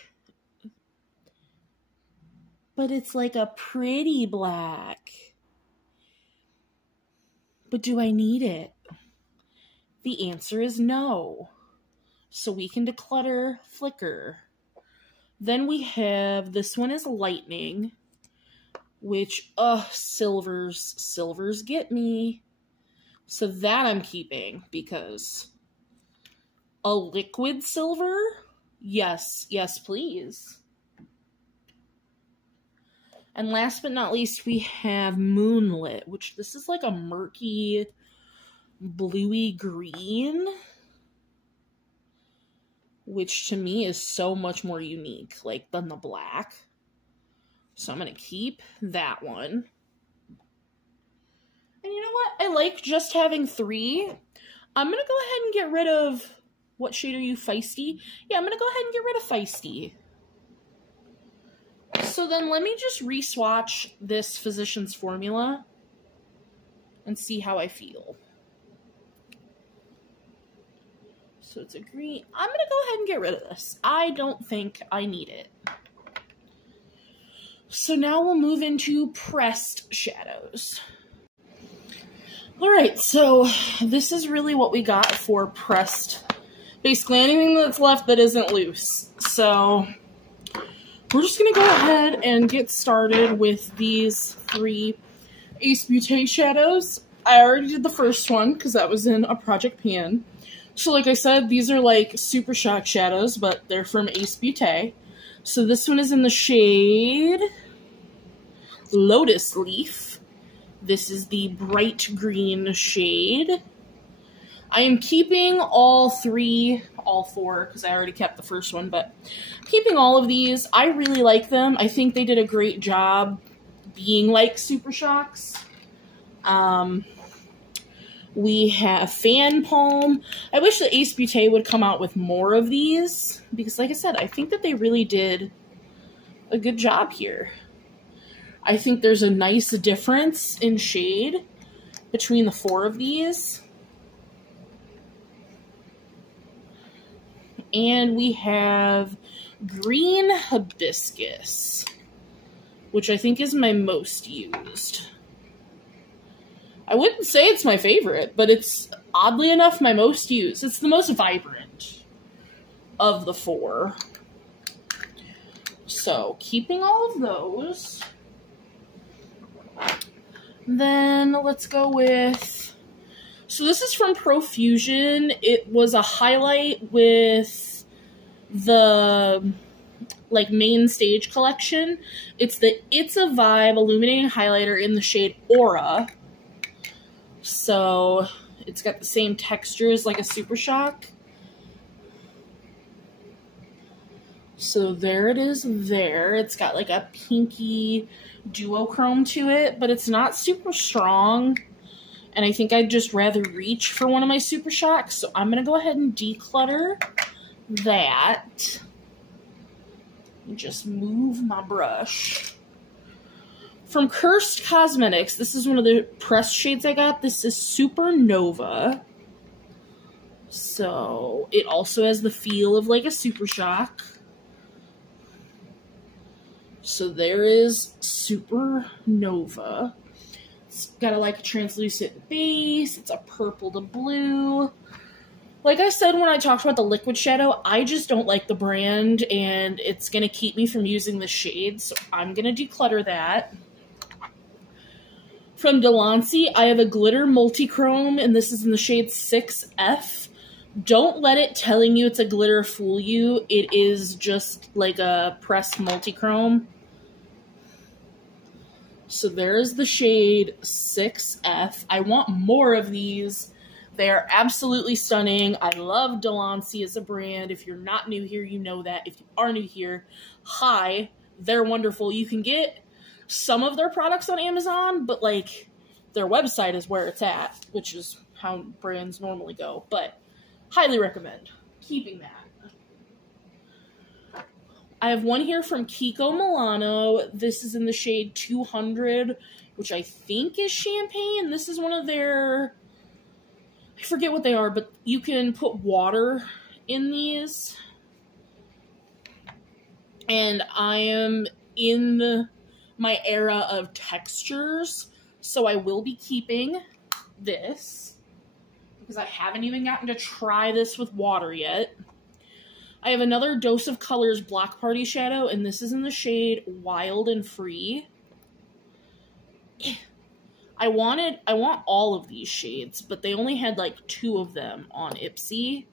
But it's like a pretty black. But do I need it? The answer is no. So we can declutter Flicker. Then we have, this one is Lightning, which, silvers get me. So that I'm keeping because a liquid silver? Yes, yes, please. And last but not least, we have Moonlit, which this is like a murky, bluey green, which to me is so much more unique, like, than the black. So I'm going to keep that one. And you know what? I like just having 3. I'm going to go ahead and get rid of, what shade are you, Feisty? Yeah, I'm going to go ahead and get rid of Feisty. So then let me just re-swatch this Physicians Formula and see how I feel. So it's a green. I'm going to go ahead and get rid of this. I don't think I need it. So now we'll move into pressed shadows. Alright, so this is really what we got for pressed. Basically anything that's left that isn't loose. So we're just going to go ahead and get started with these 3 Ace Beaute shadows. I already did the first one because that was in a project pan. So like I said, these are like Super Shock shadows, but they're from Ace Beaute. So this one is in the shade Lotus Leaf. This is the bright green shade. I am keeping all 4, because I already kept the first one, but keeping all of these. I really like them. I think they did a great job being like Super Shocks. We have Fan Palm. I wish the Ace Beaute would come out with more of these, because like I said, I think that they really did a good job here. I think there's a nice difference in shade between the 4 of these. And we have Green Hibiscus, which I think is my most used. I wouldn't say it's my favorite, but it's oddly enough my most used. It's the most vibrant of the 4. So, keeping all of those. Then let's go with, so this is from Profusion. It was a highlight with the like main stage collection. It's the It's a Vibe illuminating highlighter in the shade Aura. So it's got the same texture as like a Super Shock. So there it is there. It's got like a pinky duochrome to it, but it's not super strong. And I think I'd just rather reach for one of my Super Shocks. So I'm going to go ahead and declutter that. And just move my brush. From Cursed Cosmetics, this is one of the pressed shades I got. This is Supernova. So it also has the feel of like a Super Shock. So there is Supernova. It's got a like translucent base. It's a purple to blue. Like I said when I talked about the liquid shadow, I just don't like the brand, and it's going to keep me from using the shade, so I'm going to declutter that. From Delancey, I have a glitter multichrome, and this is in the shade 6F. Don't let it telling you it's a glitter fool you. It is just like a pressed multichrome. So there's the shade 6F. I want more of these. They are absolutely stunning. I love Delancey as a brand. If you're not new here, you know that. If you are new here, hi, they're wonderful. You can get some of their products on Amazon, but like their website is where it's at, which is how brands normally go. But highly recommend keeping that. I have one here from Kiko Milano. This is in the shade 200, which I think is champagne. This is one of their, I forget what they are, but you can put water in these. And I am in my era of textures, so I will be keeping this because I haven't even gotten to try this with water yet. I have another Dose of Colors Block Party shadow, and this is in the shade Wild and Free. I want all of these shades, but they only had like 2 of them on Ipsy.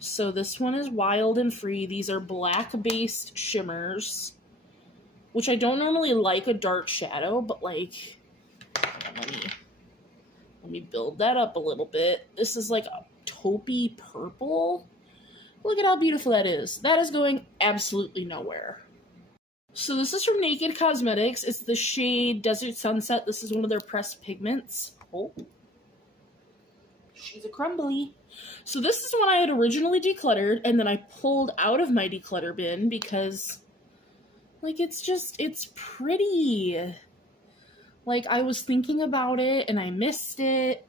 So this one is Wild and Free. These are black-based shimmers, which I don't normally like a dark shadow, but like, let me build that up a little bit. This is like a taupey purple. Look at how beautiful that is. That is going absolutely nowhere. So this is from Naked Cosmetics. It's the shade Desert Sunset. This is one of their pressed pigments. Oh, she's a crumbly. So this is one I had originally decluttered, and then I pulled out of my declutter bin because, like, it's pretty. Like, I was thinking about it, and I missed it.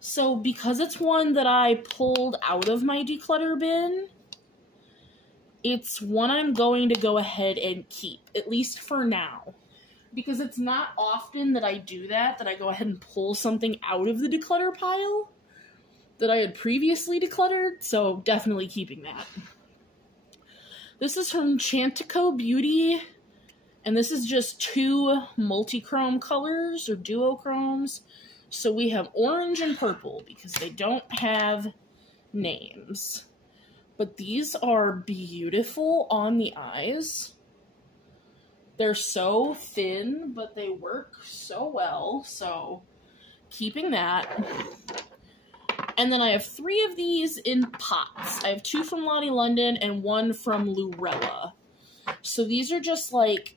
So because it's one that I pulled out of my declutter bin, it's one I'm going to go ahead and keep, at least for now. Because it's not often that I do that I go ahead and pull something out of the declutter pile that I had previously decluttered, so definitely keeping that. This is from Chantico Beauty, and this is just 2 multi-chrome colors, or duochromes. So we have orange and purple, because they don't have names. But these are beautiful on the eyes. They're so thin, but they work so well, so keeping that. And then I have 3 of these in pots. I have 2 from Lottie London and 1 from Lurella. So these are just like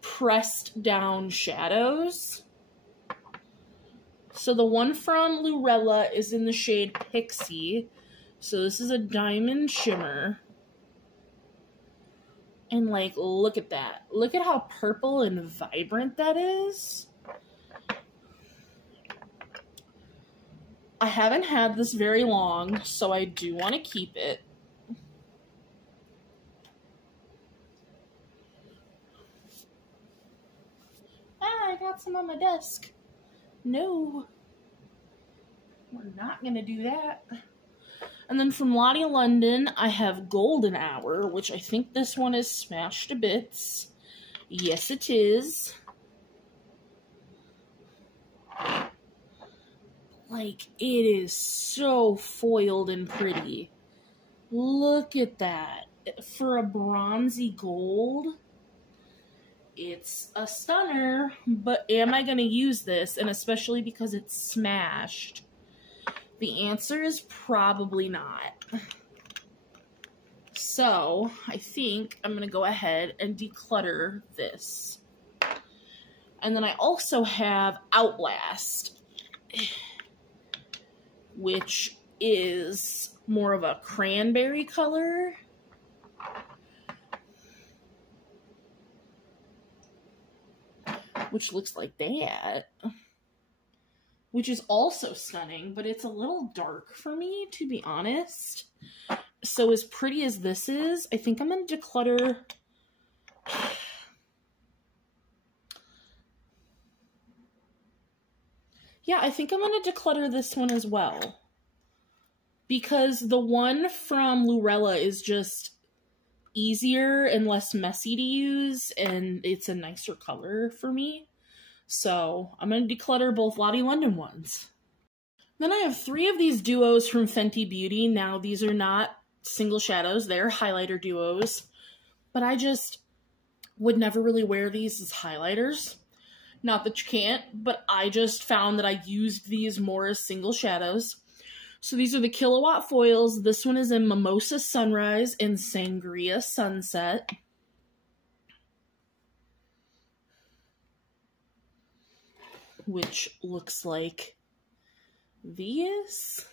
pressed down shadows. So the one from Lurella is in the shade Pixie. So this is a diamond shimmer. And like, look at that. Look at how purple and vibrant that is. I haven't had this very long, so I do want to keep it. Ah, I got some on my desk. No. We're not going to do that. And then from Lottie London, I have Golden Hour, which I think this one is smashed to bits. Yes, it is. Like, it is so foiled and pretty. Look at that. For a bronzy gold, it's a stunner, but am I going to use this? And especially because it's smashed. The answer is probably not. So, I think I'm going to go ahead and declutter this. And then I also have Outlast, which is more of a cranberry color. Which looks like that. Which is also stunning, but it's a little dark for me, to be honest. So as pretty as this is, I think I'm going to declutter. Yeah, I think I'm going to declutter this one as well. Because the one from Lurella is just easier and less messy to use, and it's a nicer color for me. So I'm going to declutter both Lottie London ones. Then I have 3 of these duos from Fenty Beauty. Now, these are not single shadows. They're highlighter duos. But I just would never really wear these as highlighters. Not that you can't, but I just found that I used these more as single shadows. So these are the Kilowatt foils. This one is in Mimosa Sunrise and Sangria Sunset. Which looks like these.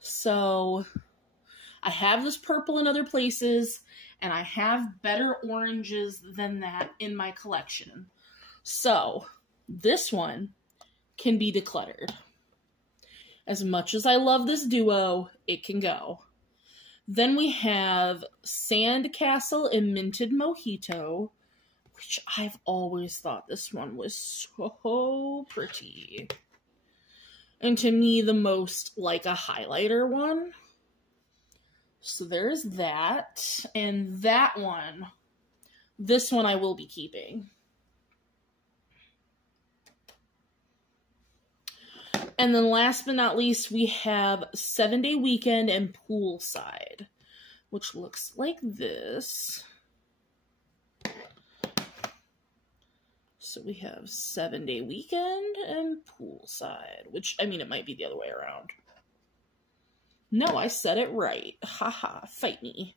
So I have this purple in other places, and I have better oranges than that in my collection. So this one can be decluttered. As much as I love this duo, it can go. Then we have Sandcastle and Minted Mojito, which I've always thought this one was so pretty. And to me, the most like a highlighter one. So there's that. And that one, this one I will be keeping. And then last but not least, we have 7-Day Weekend and Poolside, which looks like this. So we have 7-Day Weekend and Poolside, which, I mean, it might be the other way around. No, I said it right. Haha, fight me.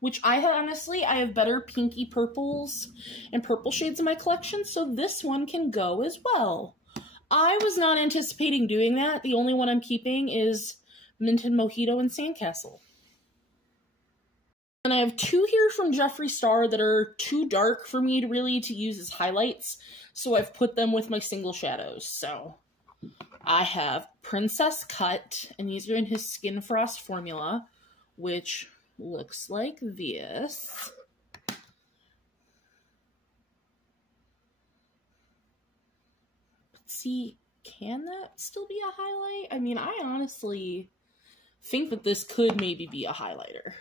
Which I have better pinky purples and purple shades in my collection, so this one can go as well. I was not anticipating doing that. The only one I'm keeping is Minted Mojito and Sandcastle. And I have 2 here from Jeffree Star that are too dark for me to use as highlights, so I've put them with my single shadows. So I have Princess Cut, and these are in his Skin Frost formula, which looks like this. See, can that still be a highlight? I mean, I honestly think that this could maybe be a highlighter.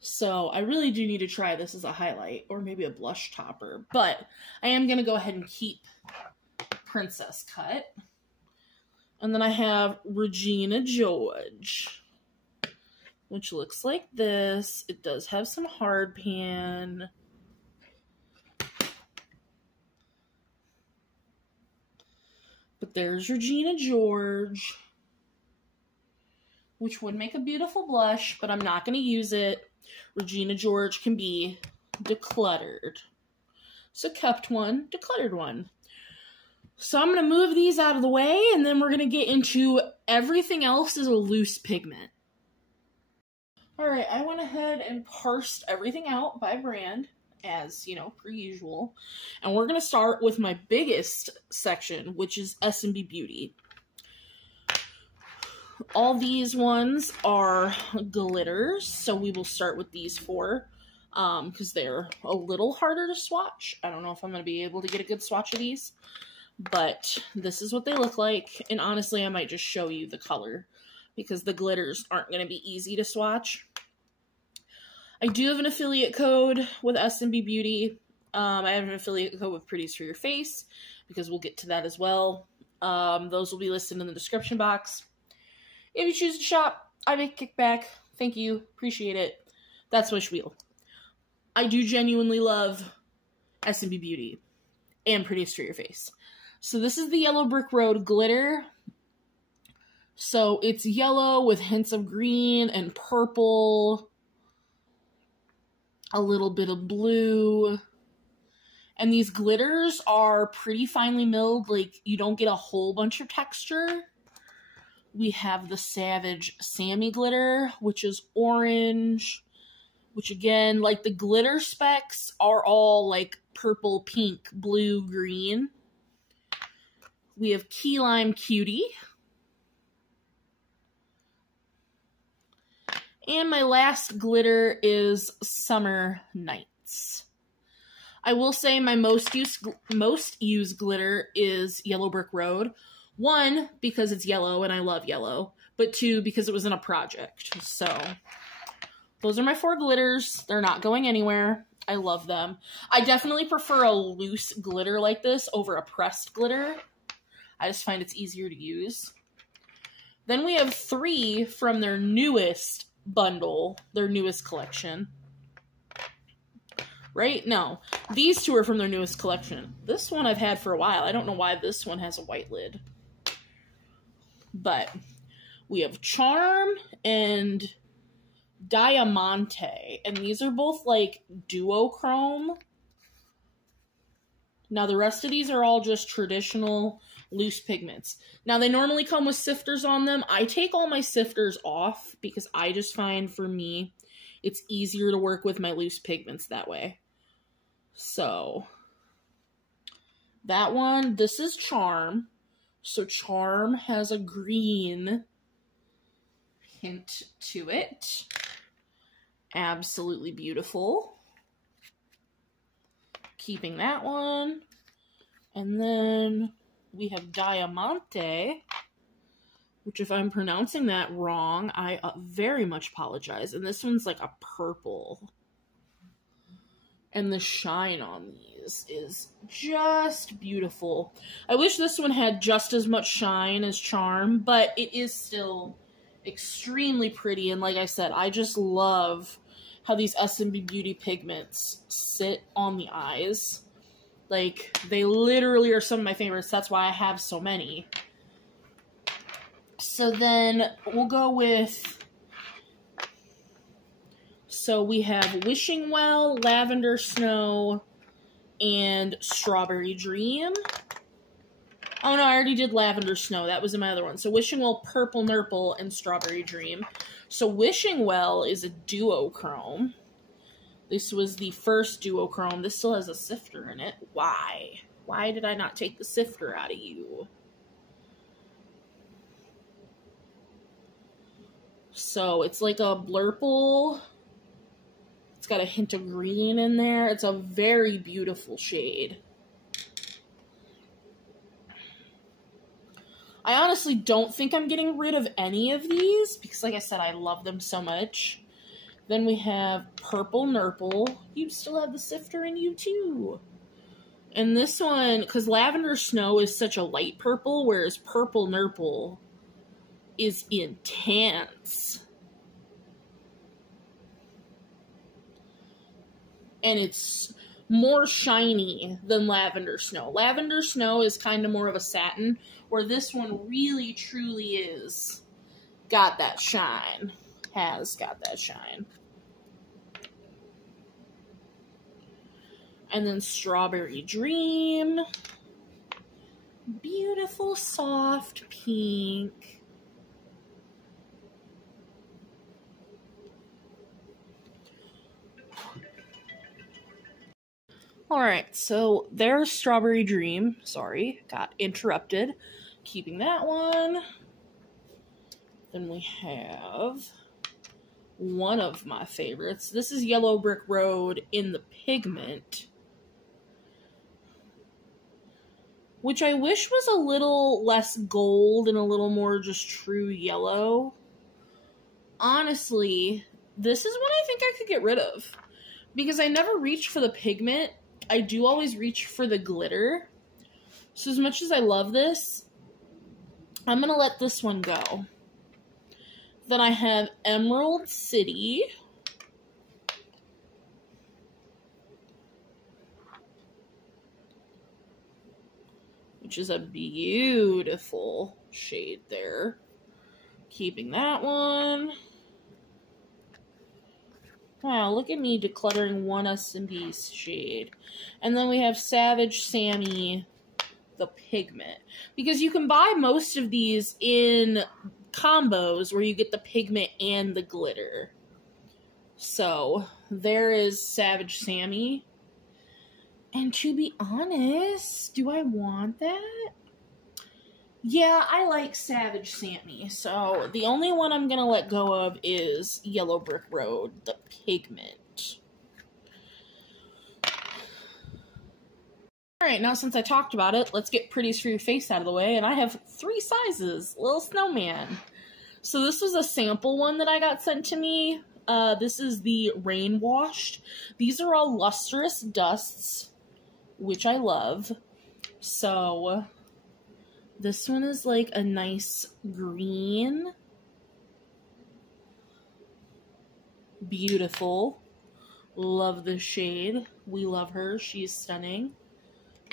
So I really do need to try this as a highlight, or maybe a blush topper. But I am going to go ahead and keep Princess Cut. And then I have Regina George, which looks like this. It does have some hard pan. But there's Regina George, which would make a beautiful blush, but I'm not going to use it. Regina George can be decluttered. So kept one, decluttered one. So I'm going to move these out of the way, and then we're going to get into everything else is a loose pigment. Alright, I went ahead and parsed everything out by brand, as, you know, per usual. And we're going to start with my biggest section, which is S&B Beauty. All these ones are glitters, so we will start with these four, because they're a little harder to swatch. I don't know if I'm going to be able to get a good swatch of these, but this is what they look like. And honestly, I might just show you the color, because the glitters aren't going to be easy to swatch. I do have an affiliate code with S&B Beauty. I have an affiliate code with Pretties for Your Face, because we'll get to that as well. Those will be listed in the description box. If you choose to shop, I make a kickback. Thank you. Appreciate it. That's my spiel. I do genuinely love S&B Beauty and Pretties for Your Face. So this is the Yellow Brick Road glitter. So it's yellow with hints of green and purple. A little bit of blue. And these glitters are pretty finely milled. Like, you don't get a whole bunch of texture. We have the Savage Sammy glitter, which is orange, which again, like, the glitter specs are all like purple, pink, blue, green. We have Key Lime Cutie. And my last glitter is Summer Nights. I will say my most used glitter is Yellow Brick Road. One, because it's yellow and I love yellow, but two, because it was in a project. So those are my four glitters. They're not going anywhere. I love them. I definitely prefer a loose glitter like this over a pressed glitter. I just find it's easier to use. Then we have three from their newest bundle, their newest collection. Right? No. These two are from their newest collection. This one I've had for a while. I don't know why this one has a white lid. But we have Charm and Diamante. And these are both like duochrome. Now the rest of these are all just traditional loose pigments. Now they normally come with sifters on them. I take all my sifters off because I just find for me it's easier to work with my loose pigments that way. So that one, this is Charm. So Charm has a green hint to it. Absolutely beautiful. Keeping that one. And then we have Diamante, which if I'm pronouncing that wrong, I very much apologize. And this one's like a purple. And the shine on these is just beautiful. I wish this one had just as much shine as Charm, but it is still extremely pretty. And like I said, I just love how these S&B Beauty pigments sit on the eyes. Like, they literally are some of my favorites. That's why I have so many. So then we'll go with... So we have Wishing Well, Lavender Snow, and Strawberry Dream. Oh no, I already did Lavender Snow. That was in my other one. So Wishing Well, Purple Nurple, and Strawberry Dream. So Wishing Well is a duochrome. This was the first duochrome. This still has a sifter in it. Why? Why did I not take the sifter out of you? So it's like a blurple. It's got a hint of green in there. It's a very beautiful shade. I honestly don't think I'm getting rid of any of these because, like I said, I love them so much. Then we have Purple Nurple. You still have the sifter in you too. And this one, because Lavender Snow is such a light purple, whereas Purple Nurple is intense. And it's more shiny than Lavender Snow. Lavender Snow is kind of more of a satin, where this one really, truly is got that shine. Has got that shine. And then Strawberry Dream. Beautiful, soft pink. Alright, so there's Strawberry Dream. Sorry, got interrupted. Keeping that one. Then we have one of my favorites. This is Yellow Brick Road in the pigment, which I wish was a little less gold and a little more just true yellow. Honestly, this is what I think I could get rid of, because I never reach for the pigment. I do always reach for the glitter. So as much as I love this, I'm going to let this one go. Then I have Emerald City. Which is a beautiful shade there. Keeping that one. Wow, look at me decluttering one S&P shade. And then we have Savage Sammy, the pigment. Because you can buy most of these in combos where you get the pigment and the glitter. So, there is Savage Sammy. And to be honest, do I want that? Yeah, I like Savage Sammy. So, the only one I'm going to let go of is Yellow Brick Road, the pigment. Alright, now since I talked about it, let's get Pretties for Your Face out of the way. And I have 3 sizes. Little snowman. So, this was a sample one that I got sent to me. This is the Rain Washed. These are all lustrous dusts, which I love. So, this one is like a nice green. Beautiful. Love this shade. We love her. She's stunning.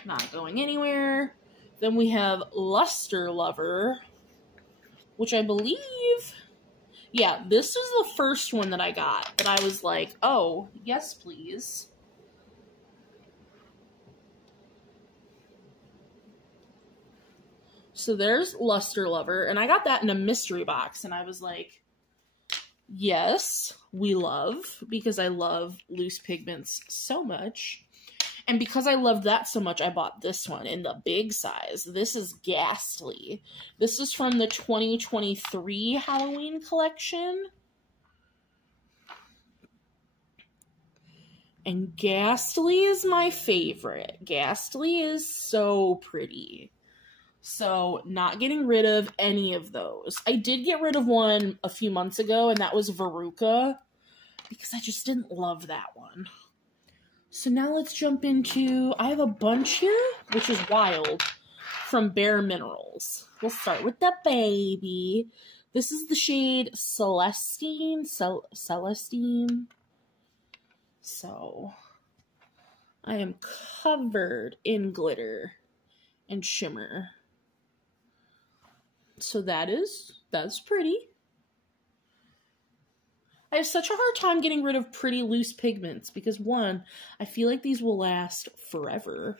Not going anywhere. Then we have Luster Lover, which I believe... Yeah, this is the first one that I got. That I was like, oh, yes, please. So there's Luster Lover, and I got that in a mystery box, and I was like, yes, we love, because I love loose pigments so much. And because I loved that so much, I bought this one in the big size. This is Ghastly. This is from the 2023 Halloween collection. And Ghastly is my favorite. Ghastly is so pretty. So, not getting rid of any of those. I did get rid of one a few months ago, and that was Veruca, because I just didn't love that one. So now let's jump into, I have a bunch here, which is wild, from Bare Minerals. We'll start with the baby. This is the shade Celestine. Celestine. So, I am covered in glitter and shimmer. So that's pretty. I have such a hard time getting rid of pretty loose pigments because, one, I feel like these will last forever.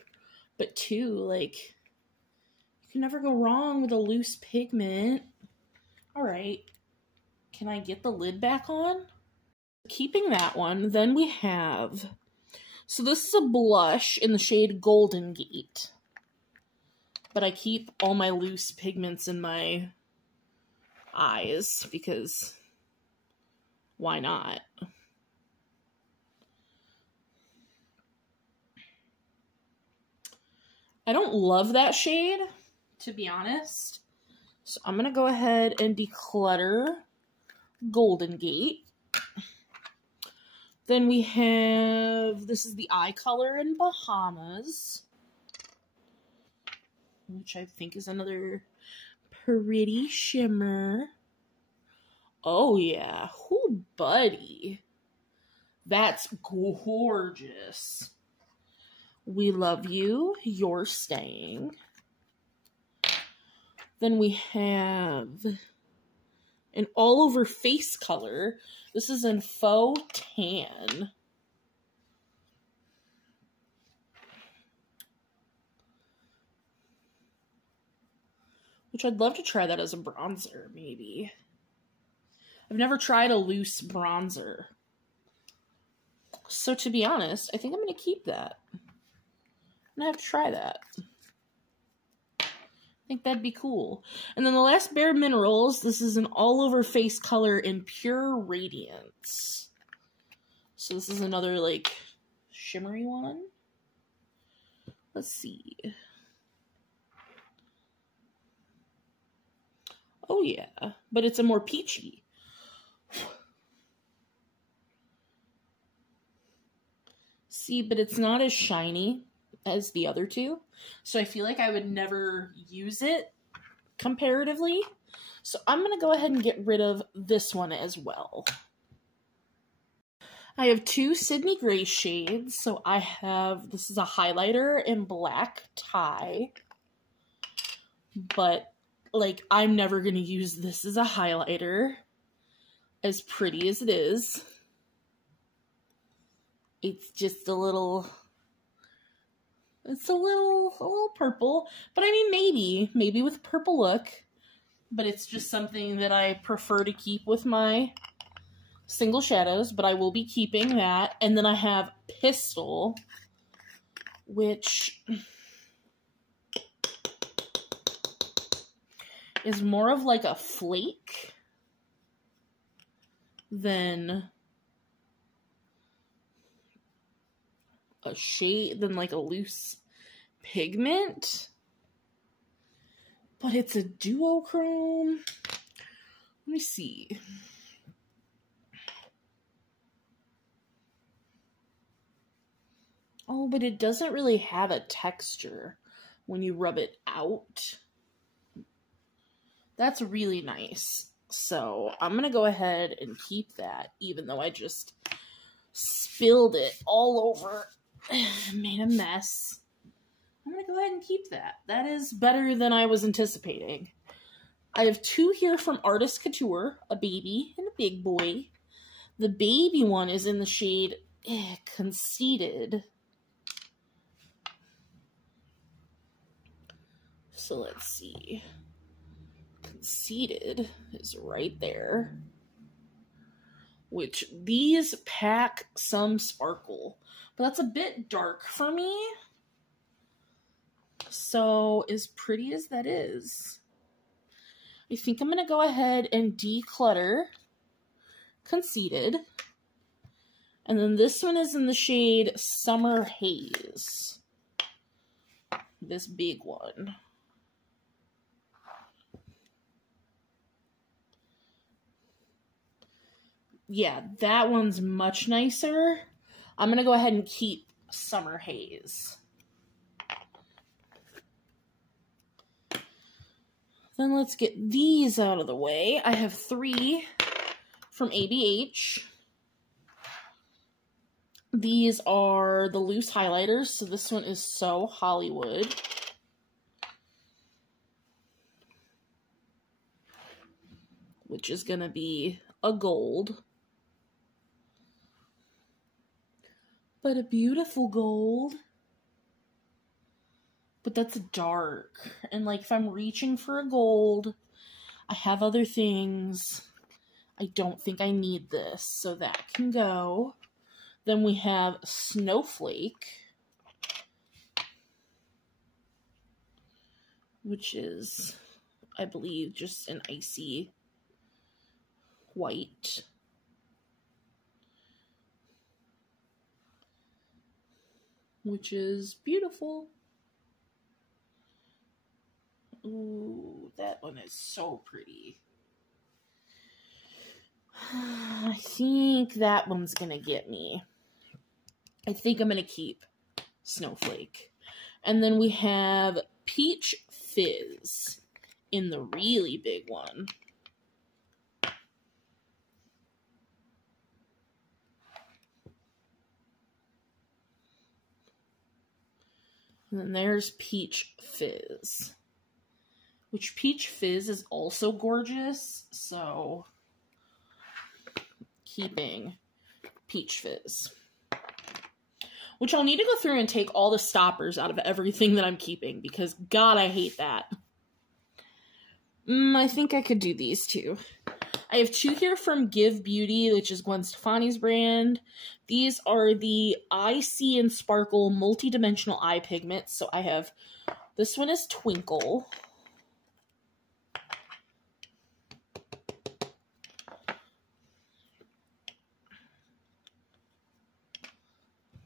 But two, like, you can never go wrong with a loose pigment. Alright. Can I get the lid back on? Keeping that one, then we have... So this is a blush in the shade Golden Gate. But I keep all my loose pigments in my eyes because why not? I don't love that shade, to be honest. So I'm going to go ahead and declutter Golden Gate. Then we have, this is the eye color in Bahamas, which I think is another pretty shimmer. Oh yeah, whoo buddy. That's gorgeous. We love you, you're staying. Then we have an all over face color. This is in Faux Tan. Which I'd love to try that as a bronzer, maybe. I've never tried a loose bronzer. So to be honest, I think I'm going to keep that. I'm going to have to try that. I think that'd be cool. And then the last Bare Minerals, this is an all-over face color in Pure Radiance. So this is another, like, shimmery one. Let's see. Oh, yeah. But it's a more peachy. See, but it's not as shiny as the other two. So I feel like I would never use it comparatively. So I'm going to go ahead and get rid of this one as well. I have two Sydney Gray shades. So I have, this is a highlighter in black tie. But, like, I'm never going to use this as a highlighter. As pretty as it is. It's just a little purple. But I mean, maybe with purple look. But it's just something that I prefer to keep with my single shadows. But I will be keeping that. And then I have Pistol, which is more of like a flake than a shade, than like a loose pigment. But it's a duochrome. Let me see. Oh, but it doesn't really have a texture when you rub it out. That's really nice. So I'm going to go ahead and keep that, even though I just spilled it all over. Made a mess. I'm going to go ahead and keep that. That is better than I was anticipating. I have two here from Artist Couture, a baby and a big boy. The baby one is in the shade Conceited. So let's see. Conceited is right there. Which these pack some sparkle. But that's a bit dark for me. So as pretty as that is, I think I'm going to go ahead and declutter Conceited. And then this one is in the shade Summer Haze. This big one. Yeah, that one's much nicer. I'm going to go ahead and keep Summer Haze. Then let's get these out of the way. I have three from ABH. These are the loose highlighters. So this one is So Hollywood. Which is going to be a gold. But a beautiful gold. But that's dark. And like if I'm reaching for a gold, I have other things. I don't think I need this. So that can go. Then we have Snowflake. Which is, I believe, just an icy white. Which is beautiful. Ooh, that one is so pretty. I think that one's gonna get me. I think I'm gonna keep Snowflake. And then we have Peach Fizz in the really big one. And then there's Peach Fizz. Which Peach Fizz is also gorgeous, so keeping Peach Fizz. Which I'll need to go through and take all the stoppers out of everything that I'm keeping, because God, I hate that. I think I could do these two. I have two here from Give Beauty, which is Gwen Stefani's brand. These are the Eye See and Sparkle multi-dimensional eye pigments. So I have, this one is Twinkle.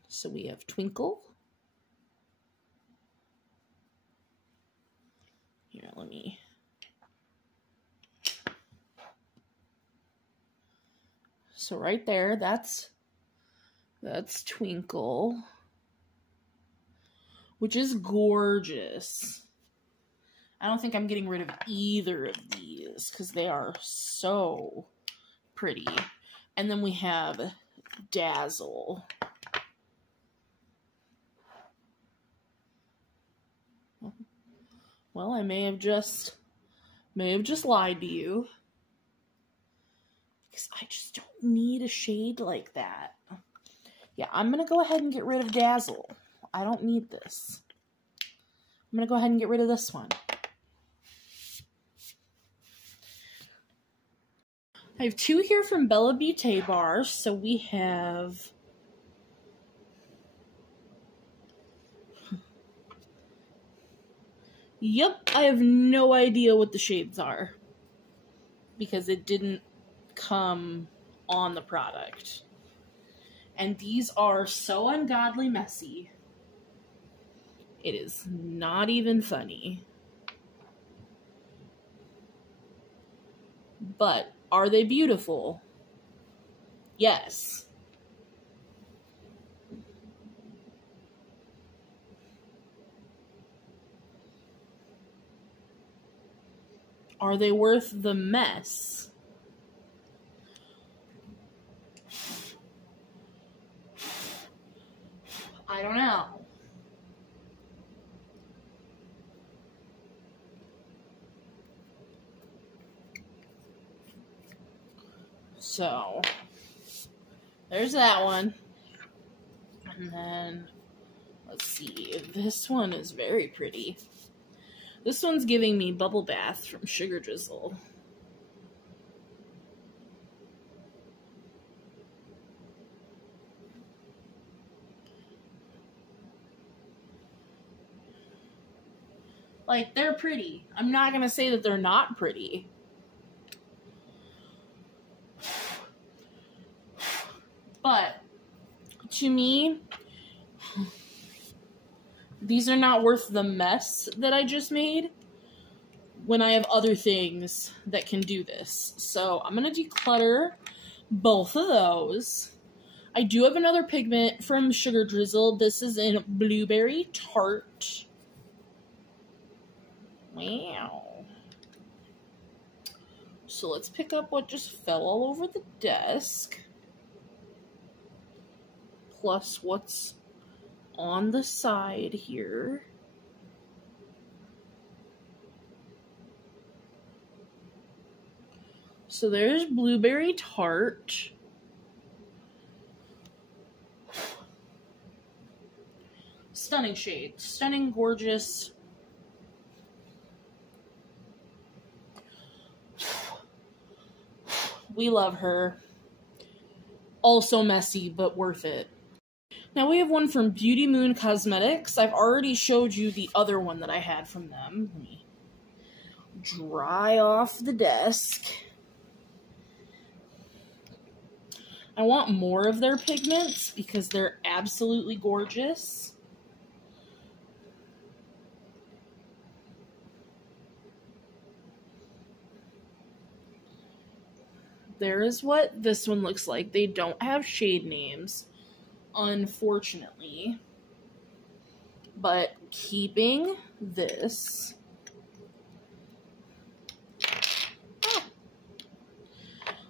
So we have Twinkle. Here, let me... So right there, that's Twinkle, which is gorgeous. I don't think I'm getting rid of either of these because they are so pretty. And then we have Dazzle. Well, I may have just lied to you. Because I just don't need a shade like that. Yeah, I'm going to go ahead and get rid of Dazzle. I don't need this. I'm going to go ahead and get rid of this one. I have two here from Bella Beaute Bar. So we have... Yep, I have no idea what the shades are. Because it didn't come on the product. And these are so ungodly messy. It is not even funny. But are they beautiful? Yes. Are they worth the mess? I don't know. So, there's that one. And then, let's see. This one is very pretty. This one's giving me Bubble Bath from Sugar Drizzle. Like, they're pretty. I'm not going to say that they're not pretty. But, to me, these are not worth the mess that I just made when I have other things that can do this. So, I'm going to declutter both of those. I do have another pigment from Sugar Drizzle. This is in Blueberry Tart. Wow. So let's pick up what just fell all over the desk. Plus what's on the side here. So there's Blueberry Tart. Stunning shade. Stunning, gorgeous. We love her. Also messy, but worth it. Now we have one from Beauty Moon Cosmetics. I've already showed you the other one that I had from them. Let me dry off the desk. I want more of their pigments because they're absolutely gorgeous. there is what this one looks like. They don't have shade names, unfortunately. But keeping this.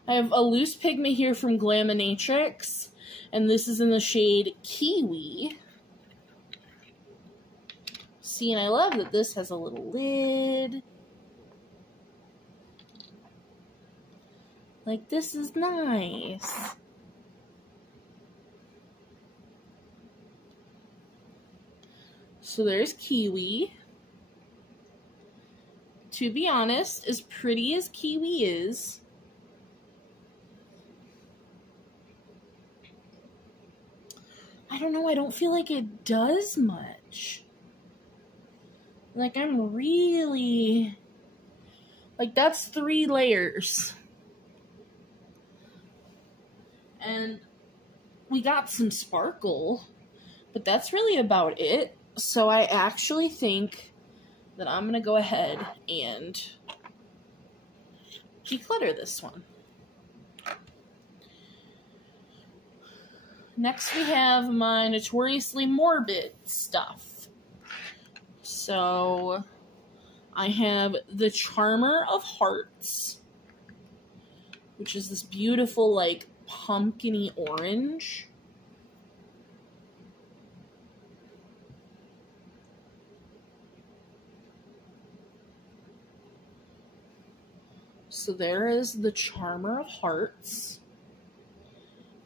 I have a loose pigment here from Glaminatrix, and this is in the shade Kiwi. See, and I love that this has a little lid. Like, this is nice. So there's Kiwi. To be honest, as pretty as Kiwi is, I don't know, I don't feel like it does much. Like, I'm really... Like, that's 3 layers. And we got some sparkle, but that's really about it. So I actually think that I'm going to go ahead and declutter this one. Next we have my Notoriously Morbid stuff. So I have the Charmer of Hearts, which is this beautiful, like, pumpkin-y orange. So there is the Charmer of Hearts.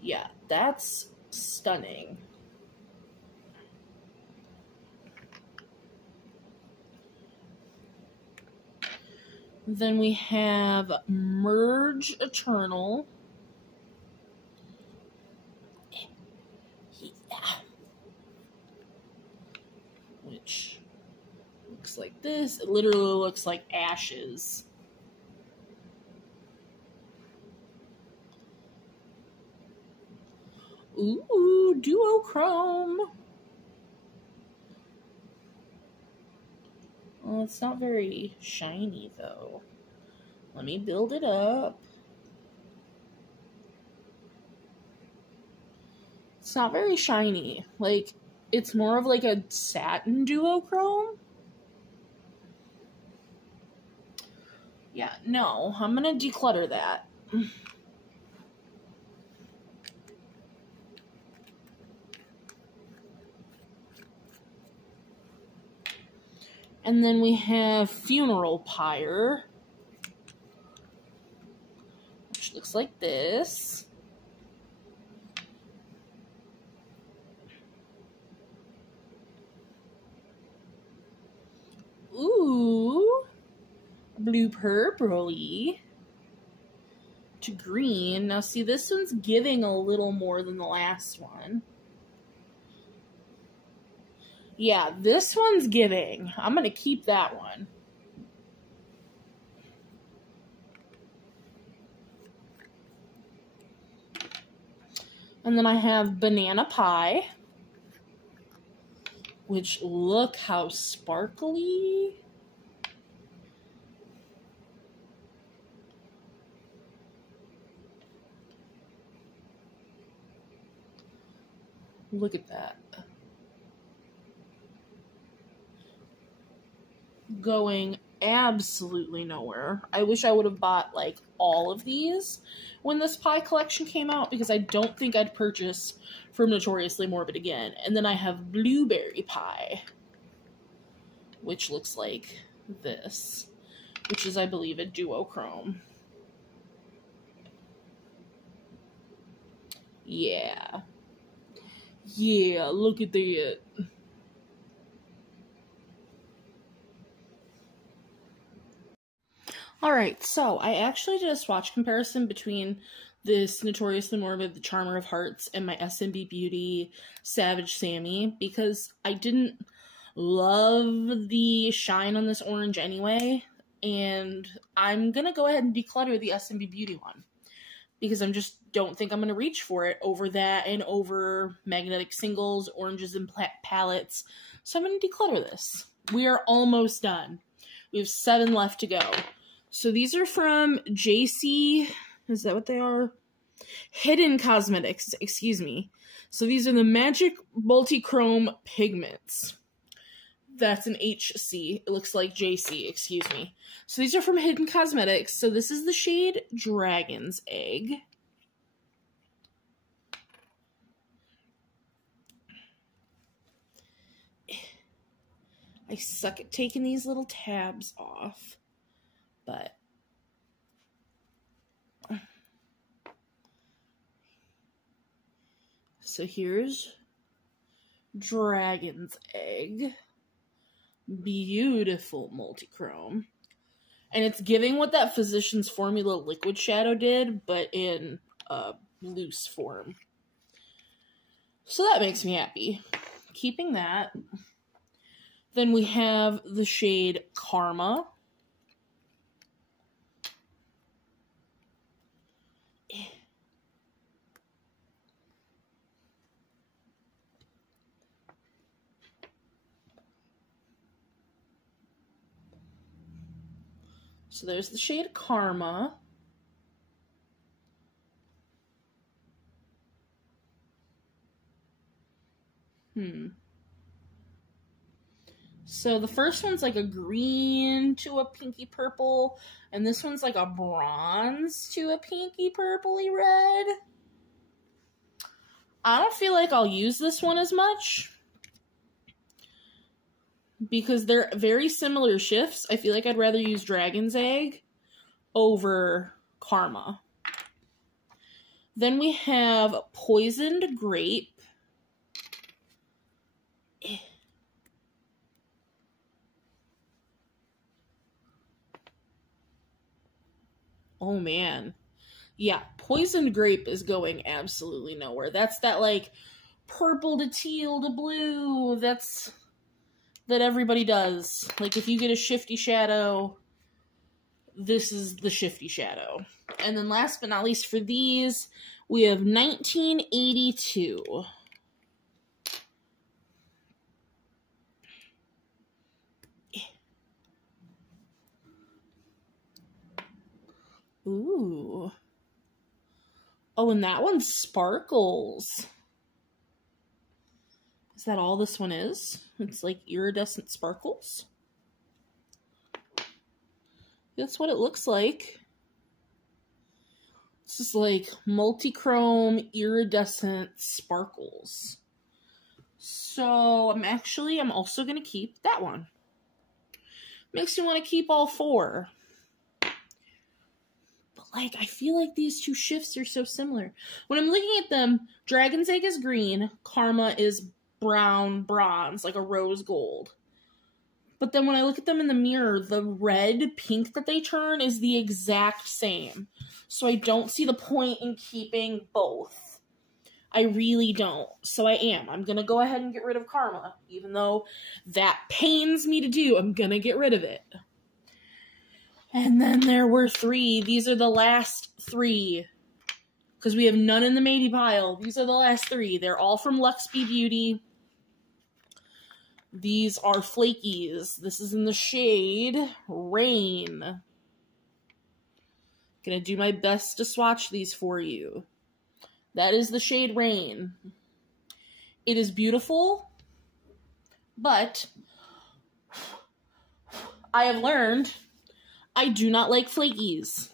Yeah, that's stunning. Then we have Merge Eternal. Which looks like this. It literally looks like ashes. Ooh, duochrome. Well, it's not very shiny, though. Let me build it up. It's not very shiny. Like, it's more of like a satin duochrome. Yeah, no, I'm gonna declutter that. And then we have Funeral Pyre, which looks like this. Ooh, blue purpley to green. Now see, this one's giving a little more than the last one. Yeah, this one's giving. I'm gonna keep that one. And then I have Banana Pie, which, look how sparkly. Look at that. Going absolutely nowhere. I wish I would have bought, like, all of these when this pie collection came out, because I don't think I'd purchase from Notoriously Morbid again. And then I have Blueberry Pie, which looks like this, which is, I believe, a duochrome. Yeah. Yeah, look at that. Alright, so I actually did a swatch comparison between this Notoriously Morbid, the Charmer of Hearts, and my SMB Beauty Savage Sammy, because I didn't love the shine on this orange anyway, and I'm gonna go ahead and declutter the SMB Beauty one, because I just don't think I'm gonna reach for it over that and over magnetic singles, oranges, and palettes, so I'm gonna declutter this. We are almost done. We have 7 left to go. So these are from JC Is that what they are? Hidden Cosmetics, excuse me. So these are the Magic Multichrome Pigments. That's an HC. It looks like JC, excuse me. So these are from Hidden Cosmetics. So this is the shade Dragon's Egg. I suck at taking these little tabs off, but so here's Dragon's Egg. Beautiful multichrome. And it's giving what that Physicians Formula liquid shadow did, but in loose form. So that makes me happy. Keeping that. Then we have the shade Karma. So there's the shade Karma. So the first one's like a green to a pinky purple, and this one's like a bronze to a pinky purpley red. I don't feel like I'll use this one as much because they're very similar shifts. I feel like I'd rather use Dragon's Egg over Karma. Then we have Poisoned Grape. Oh man. Yeah, Poisoned Grape is going absolutely nowhere. That's that like purple to teal to blue. That everybody does. Like if you get a shifty shadow, this is the shifty shadow. And then last but not least for these, we have 1982. Ooh. Oh, and that one sparkles. Is that all this one is? It's like iridescent sparkles. That's what it looks like. It's just like multi-chrome iridescent sparkles. So I'm also going to keep that one. Makes me want to keep all four. Like, I feel like these two shifts are so similar. When I'm looking at them, Dragon's Egg is green, Karma is brown bronze, like a rose gold. But then when I look at them in the mirror, the red pink that they turn is the exact same. So I don't see the point in keeping both. I really don't. So I'm going to go ahead and get rid of Karma. Even though that pains me to do, I'm going to get rid of it. And then there were 3. These are the last 3. Because we have none in the matey pile. These are the last 3. They're all from Luxby Beauty. These are flakies. This is in the shade Rain. Gonna do my best to swatch these for you. That is the shade Rain. It is beautiful, but I have learned I do not like flakies.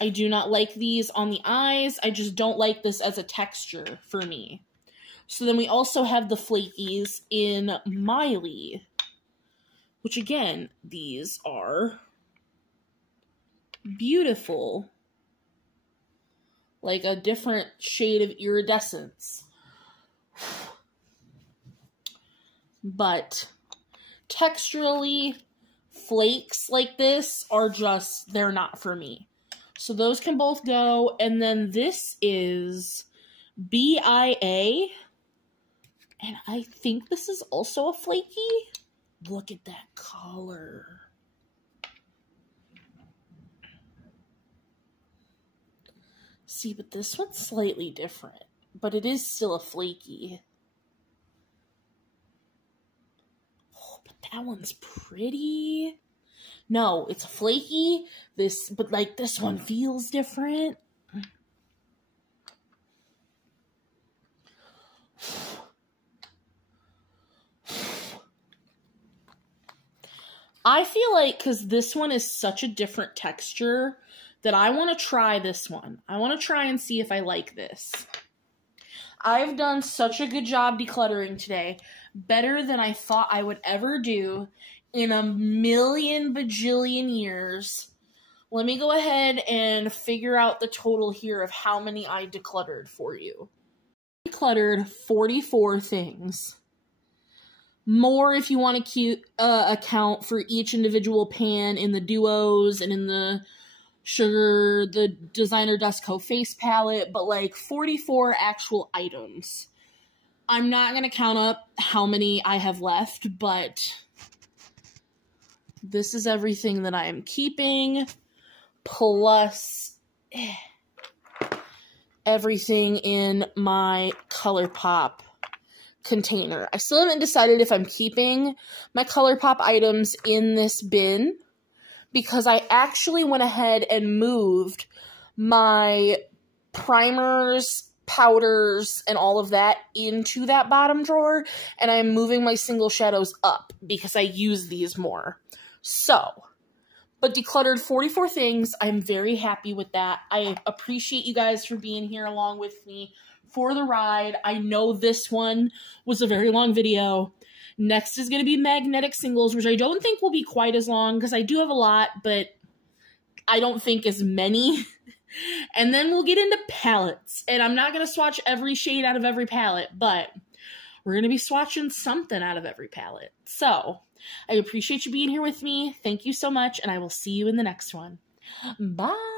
I do not like these on the eyes. I just don't like this as a texture for me. So then we also have the flakies in Miley, which again, these are beautiful. Like a different shade of iridescence. But texturally, flakes like this are just, they're not for me. So those can both go. And then this is BIA. And I think this is also a flaky. Look at that color. See, but this one's slightly different. But it is still a flaky. Oh, but that one's pretty. No, it's flaky. But like this one feels different. I feel like because this one is such a different texture that I want to try this one. I want to try and see if I like this. I've done such a good job decluttering today. Better than I thought I would ever do in a million bajillion years. Let me go ahead and figure out the total here of how many I decluttered for you. I decluttered 44 things. More if you want to account for each individual pan in the duos and in the the Designer Dust Co. face palette, but like 44 actual items. I'm not going to count up how many I have left, but this is everything that I am keeping, plus everything in my ColourPop container. I still haven't decided if I'm keeping my ColourPop items in this bin, because I actually went ahead and moved my primers, powders, and all of that into that bottom drawer, and I'm moving my single shadows up because I use these more. So, but decluttered 44 things. I'm very happy with that. I appreciate you guys for being here along with me for the ride. I know this one was a very long video. Next is going to be magnetic singles, which I don't think will be quite as long because I do have a lot, but I don't think as many. And then we'll get into palettes. And I'm not going to swatch every shade out of every palette, but we're going to be swatching something out of every palette. So, I appreciate you being here with me. Thank you so much, and I will see you in the next one. Bye!